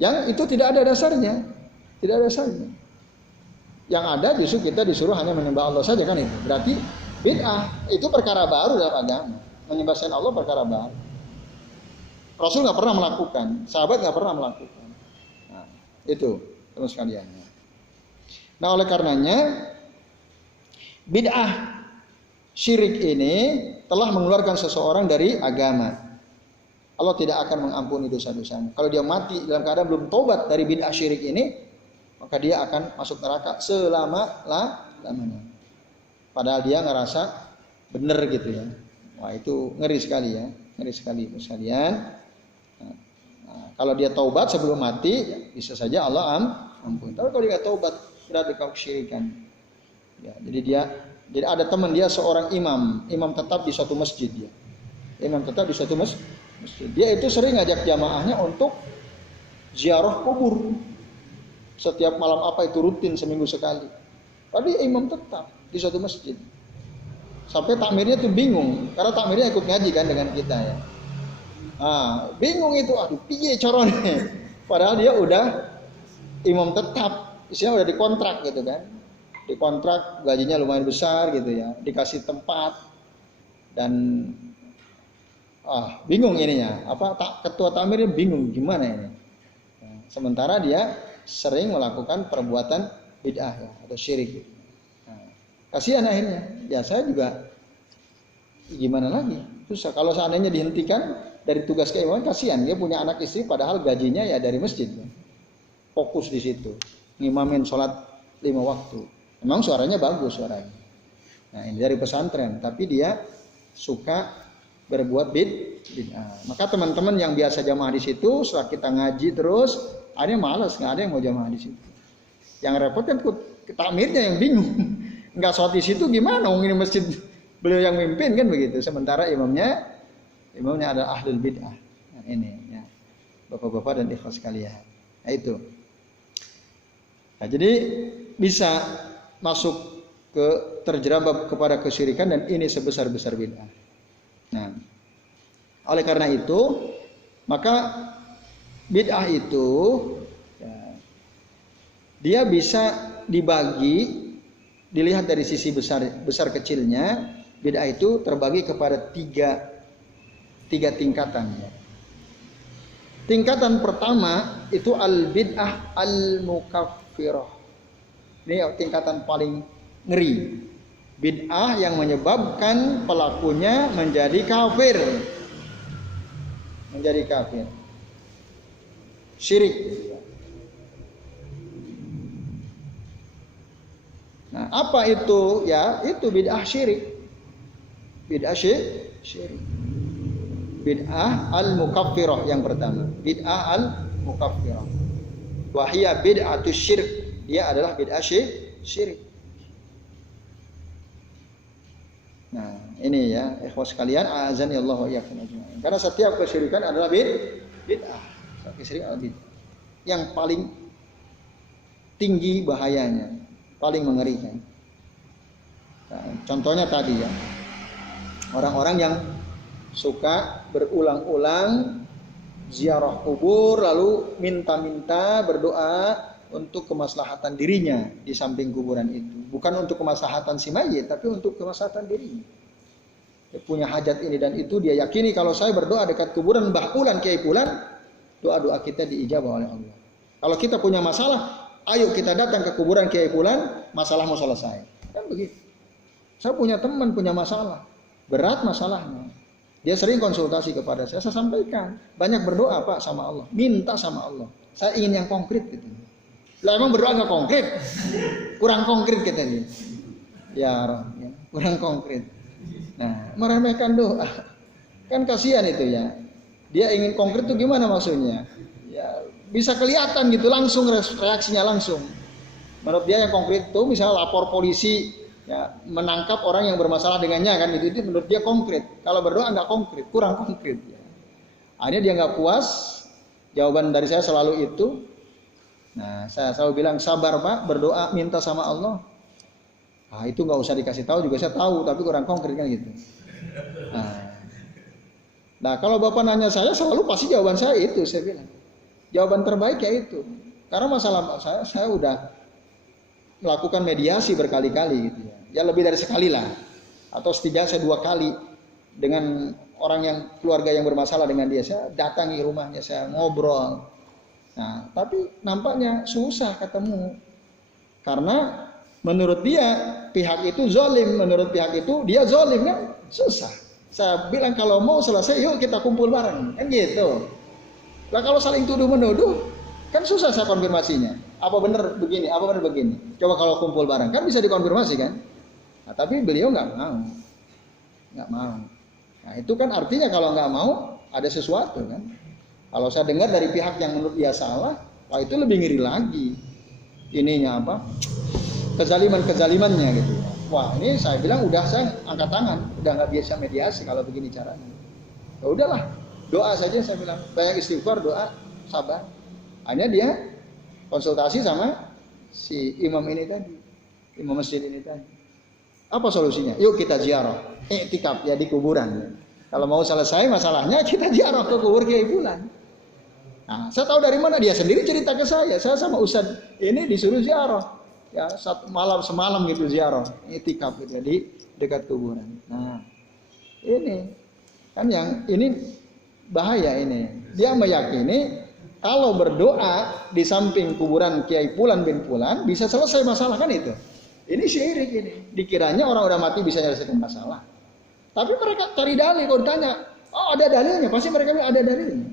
yang itu tidak ada dasarnya, tidak ada dasarnya. Yang ada justru kita disuruh hanya menyembah Allah saja, kan itu. Berarti bid'ah itu perkara baru dalam agama. Menyembah selain Allah perkara baru. Rasul nggak pernah melakukan, sahabat nggak pernah melakukan. Nah, itu teman sekalian. Nah, oleh karenanya bid'ah syirik ini telah mengeluarkan seseorang dari agama. Allah tidak akan mengampuni dosa-dosanya. Kalau dia mati dalam keadaan belum tobat dari bid'ah syirik ini, maka dia akan masuk neraka selama-lamanya. Padahal dia ngerasa benar gitu ya. Wah, itu ngeri sekali ya. Ngeri sekali sekalian. Nah, kalau dia taubat sebelum mati, ya bisa saja Allah ampuni. Tapi kalau dia nggak taubat, berarti kau kesyirikan. Ya, jadi ada teman dia seorang imam tetap di suatu masjid dia. Imam tetap di suatu masjid. Dia itu sering ngajak jamaahnya untuk ziarah kubur. Setiap malam apa itu rutin seminggu sekali. Tapi imam tetap di suatu masjid. Sampai takmirnya tuh bingung, karena takmirnya ikut ngaji kan dengan kita ya. Bingung itu, aduh piye corone. Padahal dia udah imam tetap, isinya udah dikontrak gitu kan. Dikontrak, gajinya lumayan besar gitu ya, dikasih tempat, dan bingung ininya, ketua takmirnya bingung gimana ini. Sementara dia sering melakukan perbuatan bid'ah ya, atau syirik. Kasihan akhirnya. Ya saya juga gimana lagi, susah. Kalau seandainya dihentikan dari tugas keimaman, kasihan, dia punya anak istri padahal gajinya ya dari masjid ya. Fokus di situ, ngimamin sholat 5 waktu. Memang suaranya bagus suaranya. Nah, ini dari pesantren, tapi dia suka berbuat bid'ah. Maka teman-teman yang biasa jamaah di situ, setelah kita ngaji terus, ada yang malas, nggak ada yang mau jamaah di situ. Yang repot kan takmirnya yang bingung. Nggak sholat di situ gimana? Ini masjid beliau yang mimpin kan begitu. Sementara imamnya adalah ahlul bid'ah. Nah, ini ya, bapak-bapak dan ikhwas sekalian. Nah itu. Nah, jadi bisa masuk ke terjerembab kepada kesyirikan, dan ini sebesar-besar bid'ah. Nah, oleh karena itu maka bid'ah itu ya, dia bisa dibagi, dilihat dari sisi besar kecilnya. Bid'ah itu terbagi kepada tiga tingkatan ya. Tingkatan pertama itu al-bid'ah al-mukaffirah. Ini tingkatan paling ngeri. Bid'ah yang menyebabkan pelakunya menjadi kafir. Menjadi kafir. Syirik. Nah, apa itu? Ya, itu bid'ah syirik. Bid'ah syirik. Bid'ah al-mukaffirah yang pertama. Bid'ah al-mukaffirah. Wa hiya bid'atus syirk. Dia adalah bid'ah syirik. Nah, ini ya, ikhwas sekalian, azani Allah wa iyyakum ajma'in. Karena setiap kesyirikan adalah bid'ah. Setiap kesyirikan adalah bid'ah. Yang paling tinggi bahayanya, paling mengerikan. Nah, contohnya tadi ya, orang-orang yang suka berulang-ulang ziarah kubur lalu minta-minta berdoa untuk kemaslahatan dirinya di samping kuburan itu. Bukan untuk kemaslahatan si mayit, tapi untuk kemaslahatan dirinya. Dia punya hajat ini dan itu, dia yakini kalau saya berdoa dekat kuburan Mbah Fulan, Kiai Fulan, doa-doa kita diijabah oleh Allah. Kalau kita punya masalah, ayo kita datang ke kuburan Kiai Fulan, masalah mau selesai. Kan begitu. Saya punya teman punya masalah, berat masalahnya. Dia sering konsultasi kepada saya sampaikan, banyak berdoa Pak sama Allah, minta sama Allah. Saya ingin yang konkret gitu. Lah emang berdoa nggak konkret, kurang konkret katanya. Ya Rob, ya, kurang konkret. Nah, meremehkan doa, kan kasihan itu ya. Dia ingin konkret itu gimana maksudnya? Ya bisa kelihatan gitu langsung reaksinya langsung. Menurut dia yang konkret itu misalnya lapor polisi, ya, menangkap orang yang bermasalah dengannya kan itu menurut dia konkret. Kalau berdoa nggak konkret, kurang konkret. Ya. Akhirnya dia nggak puas. Jawaban dari saya selalu itu. Nah, saya selalu bilang sabar Pak, berdoa minta sama Allah. Ah itu nggak usah dikasih tahu juga saya tahu, tapi kurang konkret kan gitu. Nah kalau Bapak nanya saya selalu pasti jawaban saya itu, saya bilang jawaban terbaik ya itu. Karena masalah saya udah melakukan mediasi berkali-kali gitu ya. Ya lebih dari sekali lah. Atau setidaknya saya 2 kali dengan orang yang keluarga yang bermasalah dengan dia. Saya datangi rumahnya, saya ngobrol. Nah, tapi nampaknya susah ketemu. Karena menurut dia pihak itu zalim, menurut pihak itu dia zalim kan? Susah. Saya bilang kalau mau selesai yuk kita kumpul bareng. Kan gitu. Lah kalau saling tuduh-menuduh kan susah saya konfirmasinya. Apa benar begini, apa benar begini. Coba kalau kumpul bareng kan bisa dikonfirmasi kan? Nah, tapi beliau nggak mau. Nggak mau. Nah, itu kan artinya kalau nggak mau ada sesuatu kan? Kalau saya dengar dari pihak yang menurut dia salah, wah itu lebih ngeri lagi. Ininya apa? Kezalimannya gitu. Wah ini saya bilang udah saya angkat tangan, udah nggak biasa mediasi kalau begini caranya. Ya udahlah, doa saja saya bilang, banyak istighfar, doa, sabar. Akhirnya dia konsultasi sama si imam ini tadi, imam masjid ini tadi. Apa solusinya? Yuk kita ziarah, iktikaf ya di kuburan. Kalau mau selesai masalahnya kita ziarah ke kubur Kiai Fulan. Nah, saya tahu dari mana dia sendiri cerita ke saya. Saya sama Ustadz ini disuruh ziarah. Ya, semalam gitu ziarah, iktikaf gitu ya, di dekat kuburan. Nah, ini kan yang ini bahaya ini. Dia meyakini kalau berdoa di samping kuburan Kiai Fulan bin Fulan bisa selesai masalah kan itu. Ini syirik ini. Dikiranya orang udah mati bisa menyelesaikan masalah. Tapi mereka cari dalil, kalau ditanya, oh ada dalilnya, pasti mereka bilang ada dalilnya.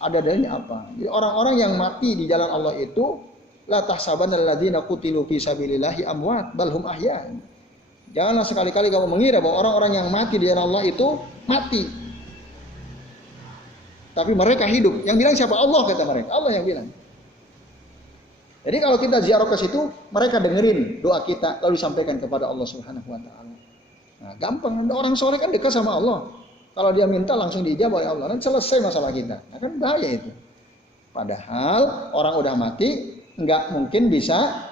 Ada dalilnya apa? Jadi orang-orang yang mati di jalan Allah itu la tahsabanal ladzina qutilu fi sabilillahi amwat bal hum ahya. Janganlah sekali-kali kamu mengira bahwa orang-orang yang mati di jalan Allah itu mati. Tapi mereka hidup. Yang bilang siapa? Allah kata mereka. Allah yang bilang. Jadi kalau kita ziarah ke situ, mereka dengerin doa kita lalu sampaikan kepada Allah Subhanahu wa taala. Nah, gampang. Orang soleh kan dekat sama Allah. Kalau dia minta langsung diijabah oleh Allah. Dan selesai masalah kita. Nah, kan bahaya itu. Padahal orang udah mati nggak mungkin bisa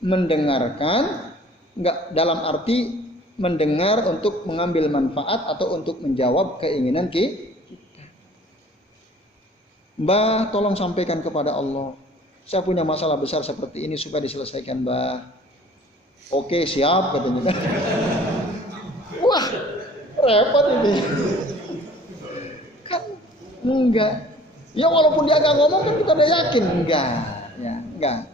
mendengarkan, nggak dalam arti mendengar untuk mengambil manfaat atau untuk menjawab keinginan kita. Mbah, tolong sampaikan kepada Allah. Saya punya masalah besar seperti ini supaya diselesaikan, Mbah. Oke, siap katanya. Wah, repot ini. Kan enggak. Ya walaupun dia nggak ngomong kan kita udah yakin. Enggak.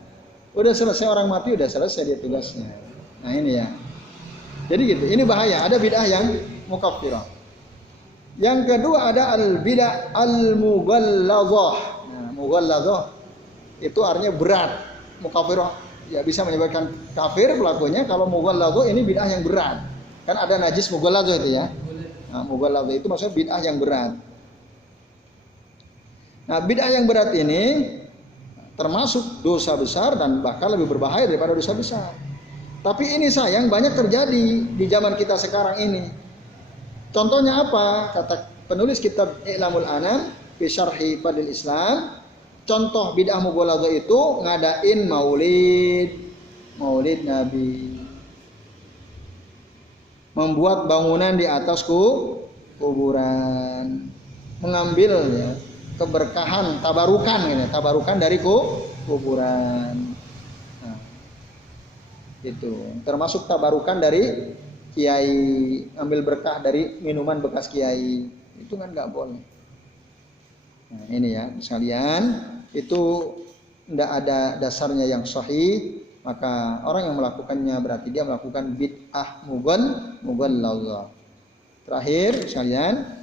Udah selesai orang mati, udah selesai dia tugasnya. Nah ini ya. Jadi gitu, ini bahaya. Ada bid'ah yang mukaffirah. Yang kedua ada al-bid'ah al-mughalladzah. Nah, mughalladzah itu artinya berat. Mukaffirah ya bisa menyebabkan kafir pelakunya. Kalau mughalladzah ini bid'ah yang berat. Kan ada najis mughalladzah itu ya. Nah, mughalladzah itu maksudnya bid'ah yang berat. Nah, bid'ah yang berat ini termasuk dosa besar dan bahkan lebih berbahaya daripada dosa besar. Tapi ini sayang banyak terjadi di zaman kita sekarang ini. Contohnya apa? Kata penulis kitab I'lamul Anam fi Syarhi Fadil Islam. Contoh bid'ah mughalladzah itu ngadain maulid Nabi. Membuat bangunan di atas kuburan. Mengambil ya keberkahan tabarukan dari kuburan. Nah, itu termasuk tabarukan dari kiai, ambil berkah dari minuman bekas kiai, itu kan nggak boleh. Nah, ini ya sekalian, itu tidak ada dasarnya yang sahih, maka orang yang melakukannya berarti dia melakukan bid'ah mughalladzah. Terakhir sekalian,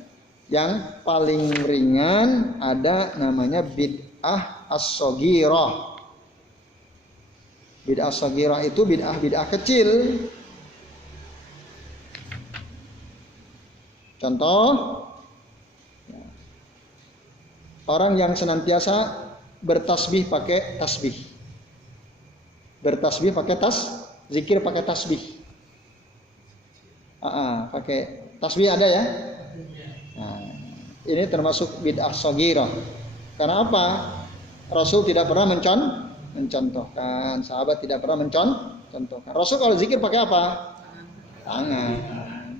yang paling ringan ada namanya bid'ah as-shaghirah. Bid'ah as-shaghirah itu bid'ah kecil. Contoh, orang yang senantiasa bertasbih pakai tasbih. Bertasbih pakai zikir pakai tasbih. Pakai tasbih ada ya? Nah, ini termasuk bid'ah shaghirah. Karena apa? Rasul tidak pernah mencontohkan, sahabat tidak pernah mencontohkan. Rasul kalau zikir pakai apa? Tangan,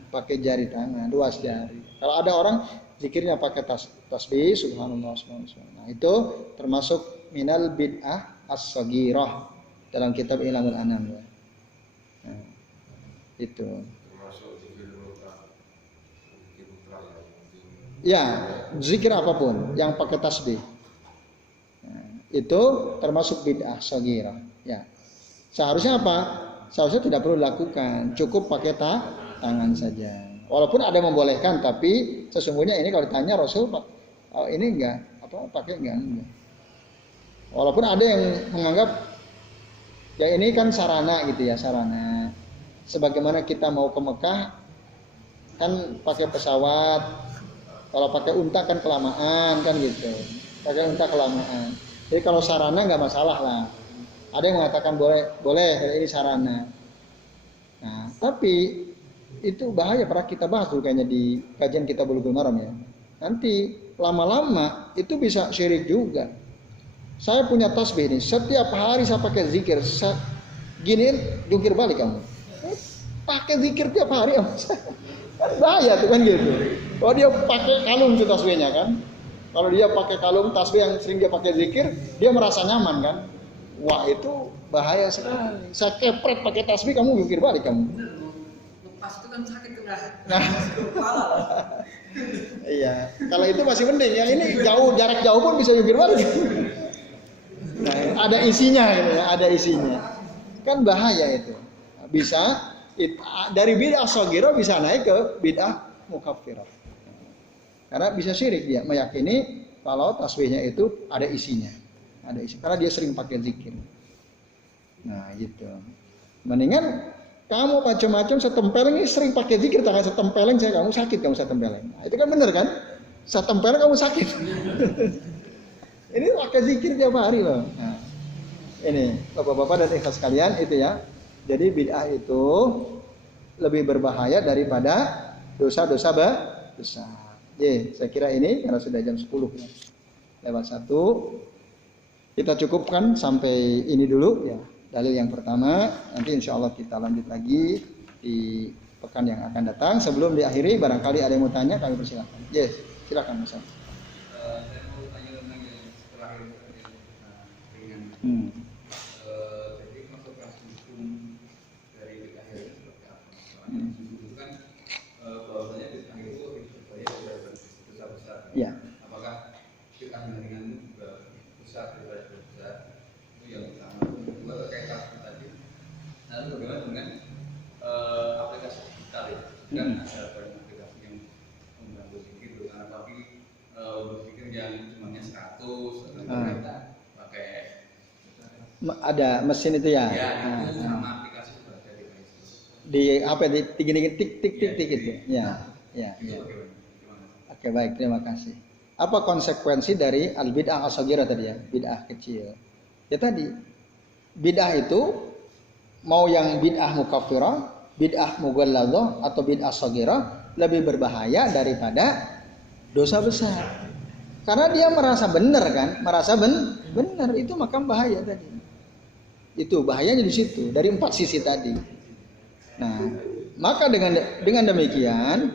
pakai jari tangan, 2 jari. Kalau ada orang zikirnya pakai tasbih, subhanallah, subhanallah. Nah, itu termasuk minal bid'ah as-shaghirah dalam kitab I'lamul Anam. Nah, itu. Ya, zikir apapun yang pakai tasbih. Nah, itu termasuk bid'ah shaghirah. Ya. Seharusnya apa? Seharusnya tidak perlu dilakukan, cukup pakai tangan saja. Walaupun ada membolehkan, tapi sesungguhnya ini kalau ditanya Rasul, ini pakai enggak. Walaupun ada yang menganggap ya ini kan sarana gitu ya, sarana. Sebagaimana kita mau ke Mekah kan pakai pesawat. Kalau pakai unta kan kelamaan kan gitu. Pakai unta kelamaan. Jadi kalau sarana nggak masalah lah. Ada yang mengatakan boleh ini sarana. Nah, tapi itu bahaya, pernah kita bahas dulu kayaknya di kajian kita Bulughul Maram ya. Nanti lama-lama itu bisa syirik juga. Saya punya tasbih ini, setiap hari saya pakai zikir, giniin jungkir balik kamu. Pakai zikir tiap hari kan bahaya tuh kan gitu. Kalau dia pakai kalung itu tasbihnya kan. Kalau dia pakai kalung tasbih yang sering dia pakai zikir, dia merasa nyaman kan. Wah itu bahaya sekali. Saya kepret pakai tasbih, kamu jungkir balik kamu. Lepas itu kan sakit kena. Nah, iya. Kalau itu masih mending. Yang ini jarak jauh pun bisa jungkir balik. Nah, ada isinya gitu ya, ada isinya. Kan bahaya itu. Bisa dari bid'ah shaghirah bisa naik ke bid'ah mukaffirah. Karena bisa syirik dia meyakini kalau tasbihnya itu ada isinya. Ada isi. Karena dia sering pakai zikir. Nah, gitu. Mendingan kamu macam-macam setempeleng ini sering pakai zikir, tangan setempeleng kamu sakit, kamu setempeleng. Nah, itu kan benar kan? Setempeleng kamu sakit. Ini pakai zikir tiap hari loh. Nah, ini bapak-bapak dan ikhlas sekalian itu ya. Jadi bid'ah itu lebih berbahaya daripada dosa-dosa besar. Saya kira ini karena sudah jam 10 ya. Lewat 1. Kita cukupkan sampai ini dulu ya. Dalil yang pertama, nanti insya Allah kita lanjut lagi di pekan yang akan datang. Sebelum diakhiri, barangkali ada yang mau tanya, kami persilakan. Silakan Mas. Saya mau tanya tentang yang terakhir ringan. Jadi masuk kasus hukum dari bid'ah itu seperti apa? Itu kan bahwasanya bid'ah itu dipercaya sudah besar-besar. Ya. Apakah bid'ah yang ringan bagaimana dengan aplikasi digital ya? Kan ada banyak aplikasi yang membantu zikir, karena tapi berzikir yang cumanya 100 atau kita pakai ada mesin itu ya. Ya, itu sama aplikasi sudah ada di Facebook. Di apa di tik tik tik tik tik itu. Ya. Itu gimana? Oke, baik, terima kasih. Apa konsekuensi dari al-bid'ah as-saghirah tadi ya? Bid'ah kecil. Ya tadi, bid'ah itu mau yang bid'ah mukaffirah, bid'ah mughalladhah atau bid'ah saghirah lebih berbahaya daripada dosa besar. Karena dia merasa benar kan? Merasa benar itu maka bahaya tadi. Itu bahayanya di situ dari 4 sisi tadi. Nah, maka dengan demikian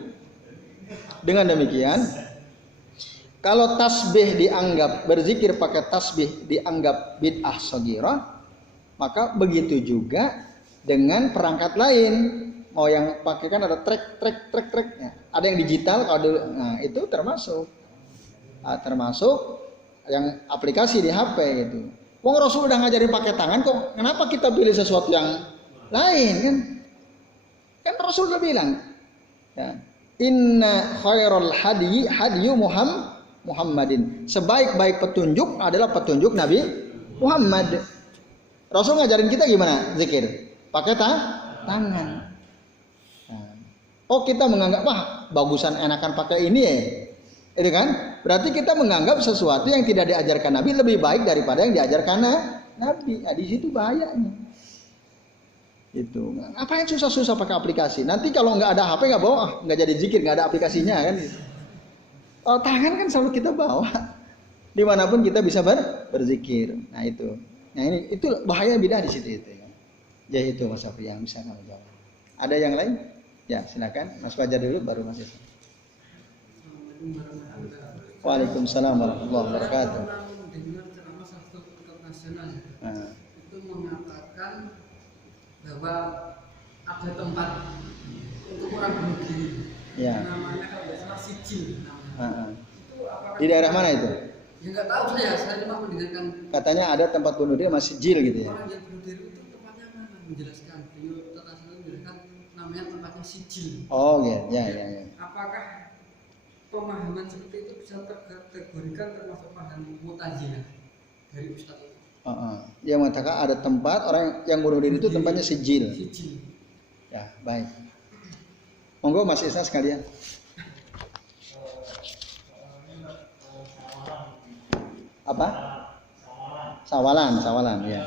kalau tasbih dianggap berzikir pakai tasbih dianggap bid'ah saghirah, maka begitu juga dengan perangkat lain. Mau yang pakai kan ada trek. Ya. Ada yang digital kalau dulu, nah itu termasuk yang aplikasi di HP gitu. Wong Rasul udah ngajarin pakai tangan kok, kenapa kita pilih sesuatu yang lain kan? Kan Rasul udah bilang, ya, inna khairul hadiyu Muhammadin. Sebaik-baik petunjuk adalah petunjuk Nabi Muhammad. Rasul ngajarin kita gimana zikir? Pakai tangan. Nah, oh kita menganggap bagusan enakan pakai ini ya. Itu kan? Berarti kita menganggap sesuatu yang tidak diajarkan Nabi lebih baik daripada yang diajarkan Nabi. Nah, di situ bahayanya. Itu. Apa yang susah-susah pakai aplikasi? Nanti kalau nggak ada HP nggak bawa, nggak jadi zikir, nggak ada aplikasinya kan? Oh, tangan kan selalu kita bawa. Dimanapun kita bisa berzikir. Nah itu. Nah ini itu bahaya bid'ah di situ itu. Ya. Jadi itu Mas Afri yang bisa kamu jawab. Ada yang lain? Ya silakan. Mas Fajar dulu baru Mas Isra. Waalaikumsalam warahmatullahi wabarakatuh. Dengan ceramah satu internasional itu mengatakan bahwa ada tempat untuk orang bunuh diri. Ya. Namanya kalau tidak salah Sijil. Itu apakah di daerah mana itu? Ya nggak tahu saya cuma mendengarkan. Katanya ada tempat bunuh diri masih Sijil gitu ya. Orang yang bunuh diri itu tempatnya mana? Menjelaskan. Beliau internasional menjelaskan namanya tempatnya Sijil. Oh ya. Apakah pemahaman seperti itu bisa terkategorikan termasuk paham Mu'tazilah dari Ustaz itu? Dia mengatakan ada tempat orang yang bunuh diri itu tempatnya Sijil. Ya, baik. Monggo Mas Isna sekalian. Apa? Sawalan ya.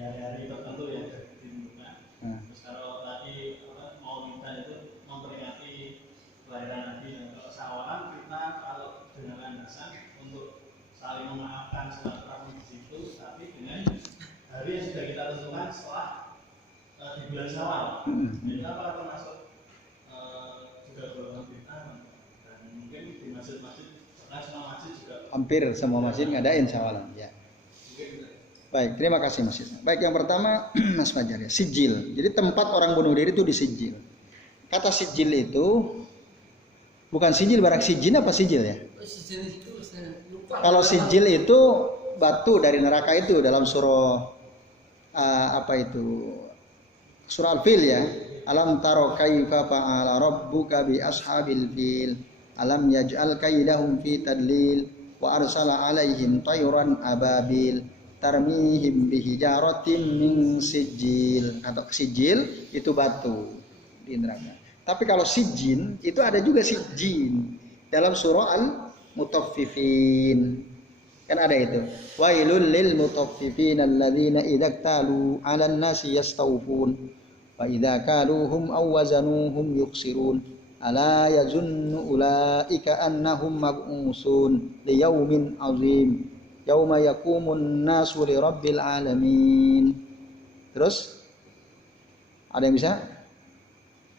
Hari-hari tertentu yang ditentukan. Terus kalau tadi mau kita itu memperingati kelahiran Nabi, dan kalau sawalan kita kalau dengan landasan untuk saling memaafkan silaturahmi di situ, tapi dengan hari yang sudah kita tentukan setelah di bulan Syawal. Jadi apa termasuk juga golongan bid'ah, dan mungkin di masjid-masjid sekarang semua masjid juga hampir semua masjid ngadain sawalan ya. Baik, terima kasih Mas Isna. Baik, yang pertama Mas Fajar ya, sijil. Jadi tempat orang bunuh diri itu di sijil. Kata sijil itu bukan sijil barang sijil apa sijil ya? Sijil itu saya lupa. Kalau sijil itu batu dari neraka itu dalam surah surah Al-Fil ya. Alam taro kaifa fa'ala rabbuka bi ashabil fil. Alam yaj'al kaidahum fi tadlil wa arsala alaihim tayran ababil. Tarmihim bihijaratin min sijil. Atau sijil itu batu di neraka. Tapi kalau sijin itu ada juga sijin dalam surah Al-Mutaffifin. Kan ada itu. Wailul lil mutaffifin alladzina idza talu 'alan nasi yastawfun wa idza kaluhum aw wazanuhum yukhsirun. Ala yazunnu ulaika annahum mab'usun liyaumin 'azim. Yauma yaqumun nasu li rabbil alamin. Terus ada yang bisa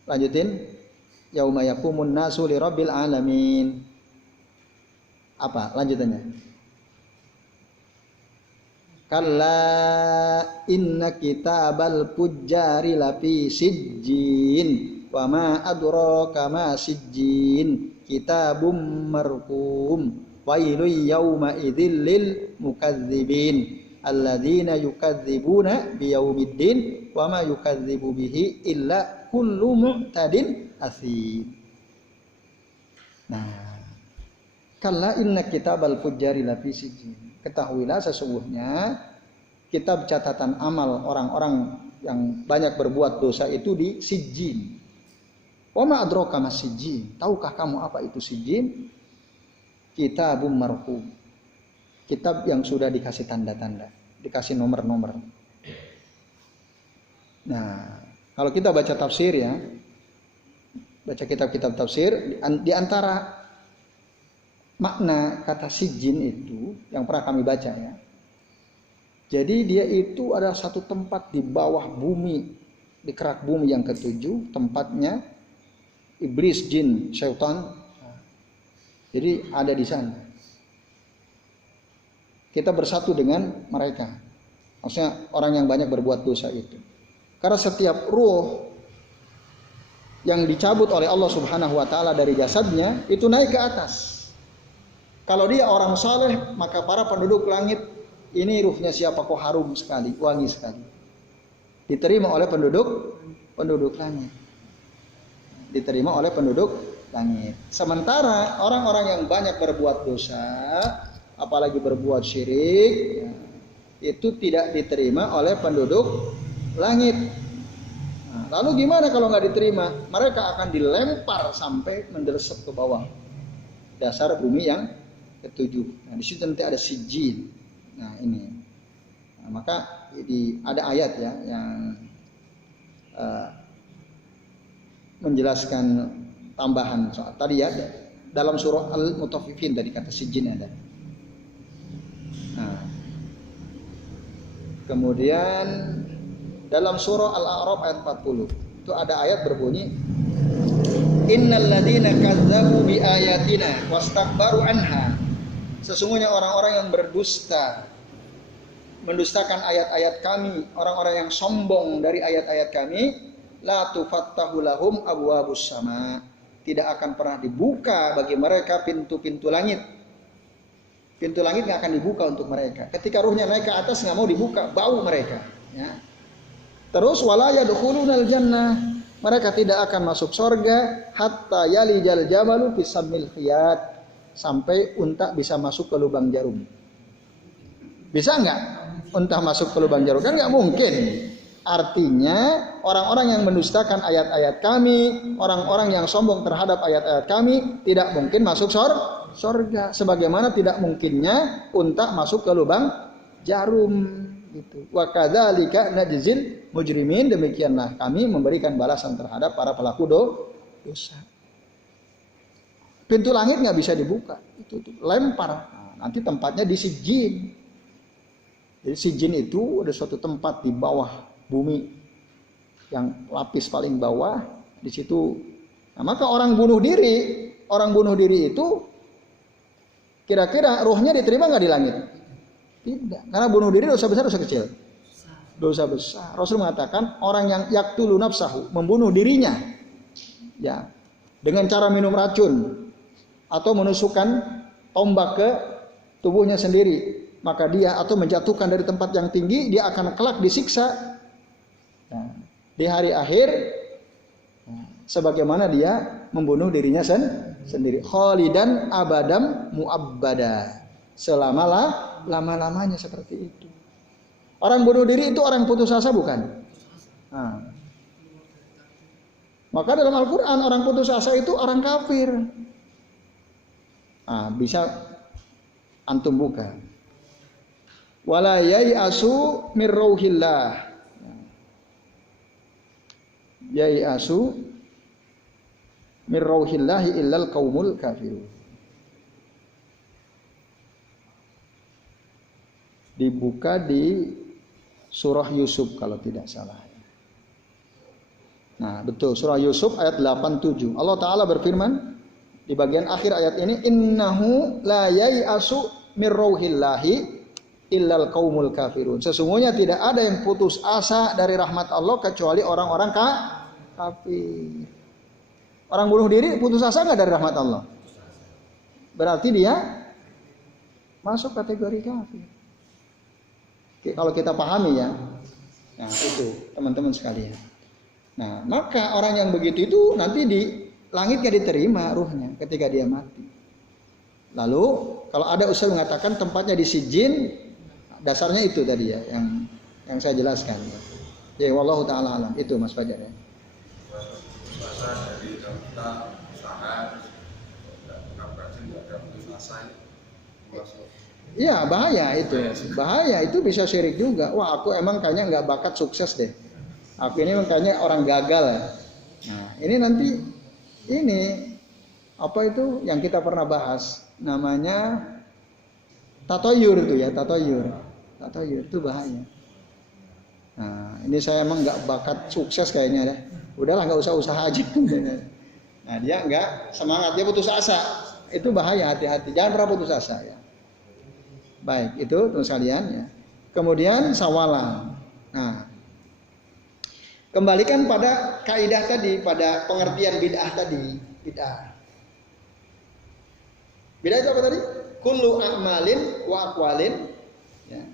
lanjutin? Yauma yaqumun nasu li rabbil alamin. Apa lanjutannya? Kalla inna kitabal fujjari lafi sijjin wa ma adraka ma sijjin kitabum marqum wailul yauma idzil lil mukadzibin alladzina yukadzibuna biyaumiddin wa ma yukadzibu bihi illa kullu mu'tadin asim. Nah, kalla inna kitabal fujjari lafi sijjin. Ketahuilah sesungguhnya kitab catatan amal orang-orang yang banyak berbuat dosa itu di sijjin. Wa ma adraka mas sijjin? Tahukah kamu apa itu sijjin? Kitabum marqum. Kitab yang sudah dikasih tanda-tanda, dikasih nomor-nomor. Nah, kalau kita baca tafsir ya, baca kitab-kitab tafsir, di antara makna kata sijjin itu yang pernah kami baca ya. Jadi dia itu adalah satu tempat di bawah bumi, di kerak bumi yang ketujuh, tempatnya iblis, jin, syaitan. Jadi ada di sana. Kita bersatu dengan mereka. Maksudnya orang yang banyak berbuat dosa itu. Karena setiap ruh yang dicabut oleh Allah Subhanahu wa taala dari jasadnya itu naik ke atas. Kalau dia orang saleh, maka para penduduk langit, ini ruhnya siapa kok harum sekali, wangi sekali. Diterima oleh penduduk langit. Diterima oleh penduduk langit. Sementara orang-orang yang banyak berbuat dosa, apalagi berbuat syirik, ya, itu tidak diterima oleh penduduk langit. Nah, lalu gimana kalau nggak diterima? Mereka akan dilempar sampai menderesep ke bawah dasar bumi yang ketujuh. Nah, di situ nanti ada sijil. Nah, ini. Nah, maka ada ayat ya yang menjelaskan tambahan soal tadi ya dalam surah Al-Mutaffifin tadi kata sijil ada. Nah, kemudian dalam surah Al-A'raf ayat 40 itu ada ayat berbunyi innal ladzina kazzabu bi ayatina wastakbaru anha. Sesungguhnya orang-orang yang berdusta, mendustakan ayat-ayat kami, orang-orang yang sombong dari ayat-ayat kami, la tufattahu lahum abwabus sama. Tidak akan pernah dibuka bagi mereka pintu-pintu langit. Pintu langit nggak akan dibuka untuk mereka. Ketika ruhnya naik ke atas nggak mau dibuka, bau mereka. Ya. Terus wala yadkhulunal jannah. Mereka tidak akan masuk surga hatta yalijal jamalu fi sammil khiyat. Sampai unta bisa masuk ke lubang jarum. Bisa nggak unta masuk ke lubang jarum? Kan nggak mungkin. Artinya orang-orang yang mendustakan ayat-ayat kami, orang-orang yang sombong terhadap ayat-ayat kami tidak mungkin masuk surga. Sebagaimana tidak mungkinnya unta masuk ke lubang jarum. Gitu. Wa kadzalika najzil mujrimin, demikianlah kami memberikan balasan terhadap para pelaku dosa. Pintu langit nggak bisa dibuka, itu lempar. Nah, nanti tempatnya di sijjin. Jadi sijjin itu ada suatu tempat di bawah bumi yang lapis paling bawah di situ. Nah, maka orang bunuh diri itu kira-kira ruhnya diterima nggak di langit? Tidak, karena bunuh diri dosa besar, dosa kecil. Dosa besar. Rasul mengatakan orang yang yaqtulu nafsahu, membunuh dirinya, ya, dengan cara minum racun atau menusukkan tombak ke tubuhnya sendiri, maka dia atau menjatuhkan dari tempat yang tinggi, dia akan kelak disiksa di hari akhir sebagaimana dia membunuh dirinya sendiri. Khalidan abadam muabbada, selama-lamanya seperti itu. Orang bunuh diri itu orang putus asa bukan? Nah. Maka dalam Al-Quran orang putus asa itu orang kafir. Nah, bisa antum buka. Wala yai'asu mir rauhillah. Yai'asu mir rauhillahi illal qaumul kafirun. Dibuka di surah Yusuf kalau tidak salah. Nah, betul, surah Yusuf ayat 87. Allah Ta'ala berfirman di bagian akhir ayat ini, innahu la yai'asu mir rauhillahi illal qaumul kafirun. Sesungguhnya tidak ada yang putus asa dari rahmat Allah kecuali orang-orang kafir. Orang bunuh diri putus asa nggak dari rahmat Allah? berarti dia masuk kategori kafir. Kalau kita pahami ya. Nah, itu teman-teman sekalian. Nah, maka orang yang begitu itu nanti di langit gak diterima ruhnya ketika dia mati. Lalu kalau ada usul mengatakan tempatnya di Sijin, dasarnya itu tadi ya yang saya jelaskan. Ya, wallahu taala alam. Itu Mas Fajar ya. Puasa dari kita usaha nggak berhasil, nggak ada putus asa, puasa. Iya, bahaya itu bisa syirik juga. Wah, aku emang kayaknya nggak bakat sukses deh. Aku ini kayaknya orang gagal. Nah, ini nanti apa itu yang kita pernah bahas, namanya tatoyur itu ya, tatoyur itu bahaya. Nah, ini saya emang nggak bakat sukses kayaknya deh. Udahlah nggak usah usaha aja. Nah, dia nggak semangat, dia putus asa. Itu bahaya, hati-hati. Jangan pernah putus asa ya. Baik, itu terus kalian ya. Kemudian sawalan. Nah, kembalikan pada kaidah tadi, pada pengertian bid'ah tadi. Bid'ah itu apa tadi? Kullu a'malin wa aqwalin ya.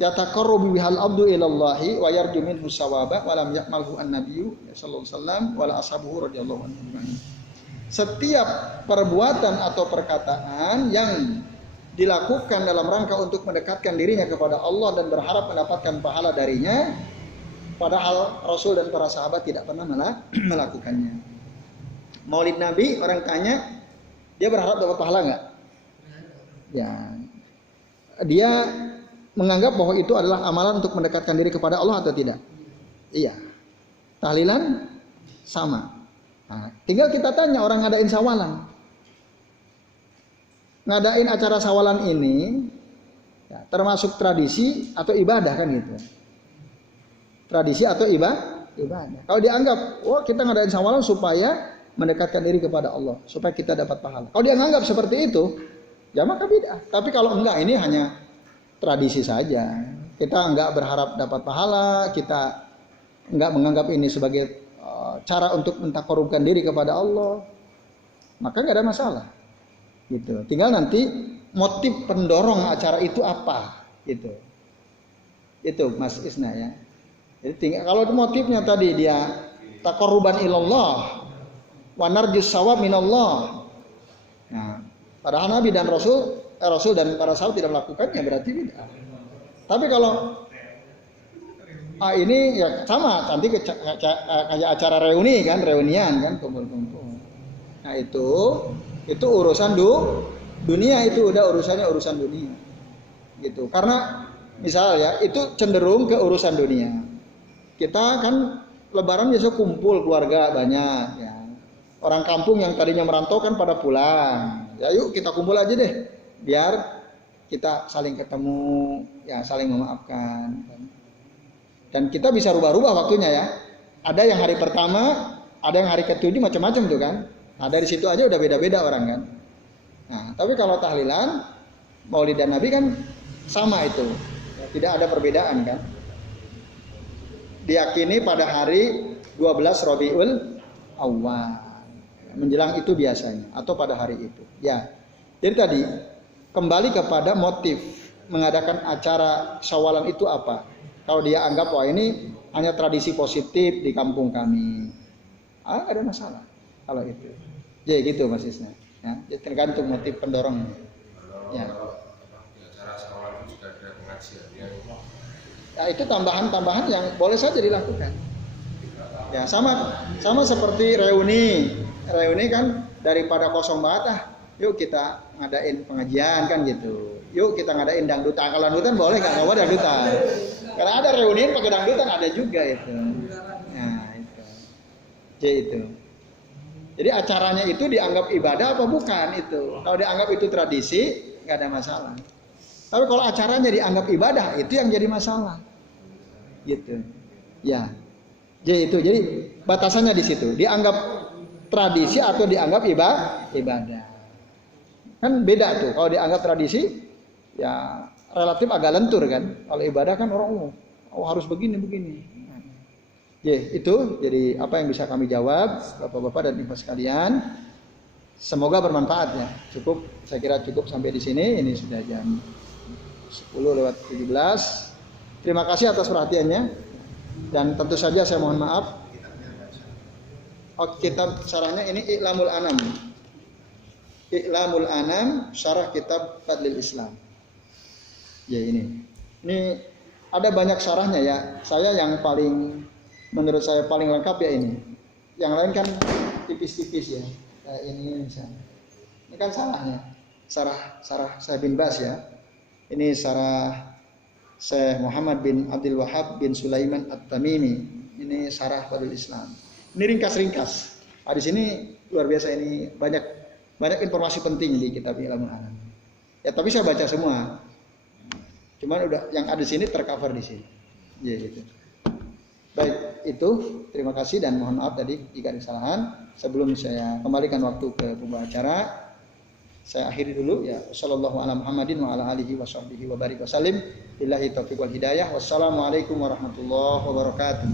Yataqarrabu bihal abdu ilallahi wa yarju minhu sawaba wa lam ya'malhu an-nabiyyu sallallahu alaihi wasallam wala ashabuhu radhiyallahu anhum. Setiap perbuatan atau perkataan yang dilakukan dalam rangka untuk mendekatkan dirinya kepada Allah dan berharap mendapatkan pahala darinya, padahal Rasul dan para sahabat tidak pernah melakukannya. Maulid Nabi, orang tanya, dia berharap dapat pahala nggak? Ya, dia menganggap bahwa itu adalah amalan untuk mendekatkan diri kepada Allah atau tidak? Iya. Tahlilan sama. Nah, tinggal kita tanya orang ngadain sawalan. Ngadain acara sawalan ini ya, termasuk tradisi atau ibadah kan gitu. Tradisi atau ibadah. Kalau dianggap, kita ngadain sawalan supaya mendekatkan diri kepada Allah, supaya kita dapat pahala. Kalau dia nganggap seperti itu, ya maka bid'ah. Tapi kalau enggak, ini hanya tradisi saja. Kita enggak berharap dapat pahala, kita enggak menganggap ini sebagai cara untuk mentakorubkan diri kepada Allah, maka enggak ada masalah. Gitu. Tinggal nanti motif pendorong acara itu apa, gitu. Itu Mas Isna ya. Jadi tinggal kalau motifnya tadi dia taqarruban ilallah wa narjus shawab minallah. Nah, padahal Nabi dan Rasul dan para sahabat tidak melakukannya, berarti bid'ah. Tapi kalau ini ya sama, nanti kayak acara reunian kan, kumpul-kumpul. Nah, itu urusan dunia, itu udah urusan dunia. Gitu. Karena misal ya, itu cenderung ke urusan dunia. Kita kan lebaran biasa kumpul keluarga banyak ya. Orang kampung yang tadinya merantau kan pada pulang. Ya yuk kita kumpul aja deh. Biar kita saling ketemu, ya saling memaafkan. Dan kita bisa rubah-rubah waktunya ya. Ada yang hari pertama, ada yang hari ke-7 macam-macam tuh kan. Nah dari situ aja udah beda-beda orang kan. Nah tapi kalau tahlilan, Maulid dan Nabi kan sama itu. Tidak ada perbedaan kan. Diyakini pada hari 12 Rabiul Awwal. Menjelang itu biasanya atau pada hari itu. Ya. Jadi tadi kembali kepada motif mengadakan acara Syawalan itu apa? Kalau dia anggap wah ini hanya tradisi positif di kampung kami, nggak ada masalah kalau itu. Jadi gitu Mas Isna. Ya, tergantung motif pendorongnya. Ya. Di acara Syawalan itu juga ada pengajiannya. Ya itu tambahan-tambahan yang boleh saja dilakukan. Ya sama seperti reuni kan daripada kosong banget yuk kita ngadain pengajian kan gitu. Yuk kita ngadain dangdutan. Kalau dangdutan boleh nggak mau dangdutan. Karena ada reunian pakai dangdutan ada juga itu. Nah itu. Jadi itu. Jadi acaranya itu dianggap ibadah apa bukan itu? Kalau dianggap itu tradisi nggak ada masalah. Tapi kalau acaranya dianggap ibadah itu yang jadi masalah. Gitu. Ya. Jadi batasannya di situ. Dianggap tradisi atau dianggap ibadah. Kan beda tuh. Kalau dianggap tradisi ya relatif agak lentur kan. Kalau ibadah kan orang harus begini. Itu jadi apa yang bisa kami jawab Bapak-bapak dan Ibu sekalian. Semoga bermanfaat ya. Cukup, saya kira cukup sampai di sini. Ini sudah jam 10:17. Terima kasih atas perhatiannya. Dan tentu saja saya mohon maaf. Kitab syarahnya ini I'lamul Anam. I'lamul Anam, syarah kitab Fadlil Islam. Ya ini. Ini ada banyak syarahnya ya. Saya yang paling, menurut saya paling lengkap ya ini. Yang lain kan tipis-tipis ya. Kayak ini misalnya. Ini kan syarahnya. Syarah Syekh bin Bas ya. Ini syarah Syekh Muhammad bin Abdul Wahab bin Sulaiman At-Tamimi. Ini syarah Fadlil Islam. Ini ringkas-ringkas. Di sini luar biasa, ini banyak informasi penting di kitab I'lamul Anam. Ya tapi saya baca semua. Cuman udah yang ada di sini tercover di sini. Ya gitu. Baik, itu terima kasih dan mohon maaf tadi jika ada kesalahan. Sebelum saya kembalikan waktu ke pembawa acara, saya akhiri dulu ya. Wassallallahu ala Muhammadin wa ala alihi washabbihi wa barik wasallim. Billahi taufiq wal hidayah. Wassalamualaikum warahmatullahi wabarakatuh.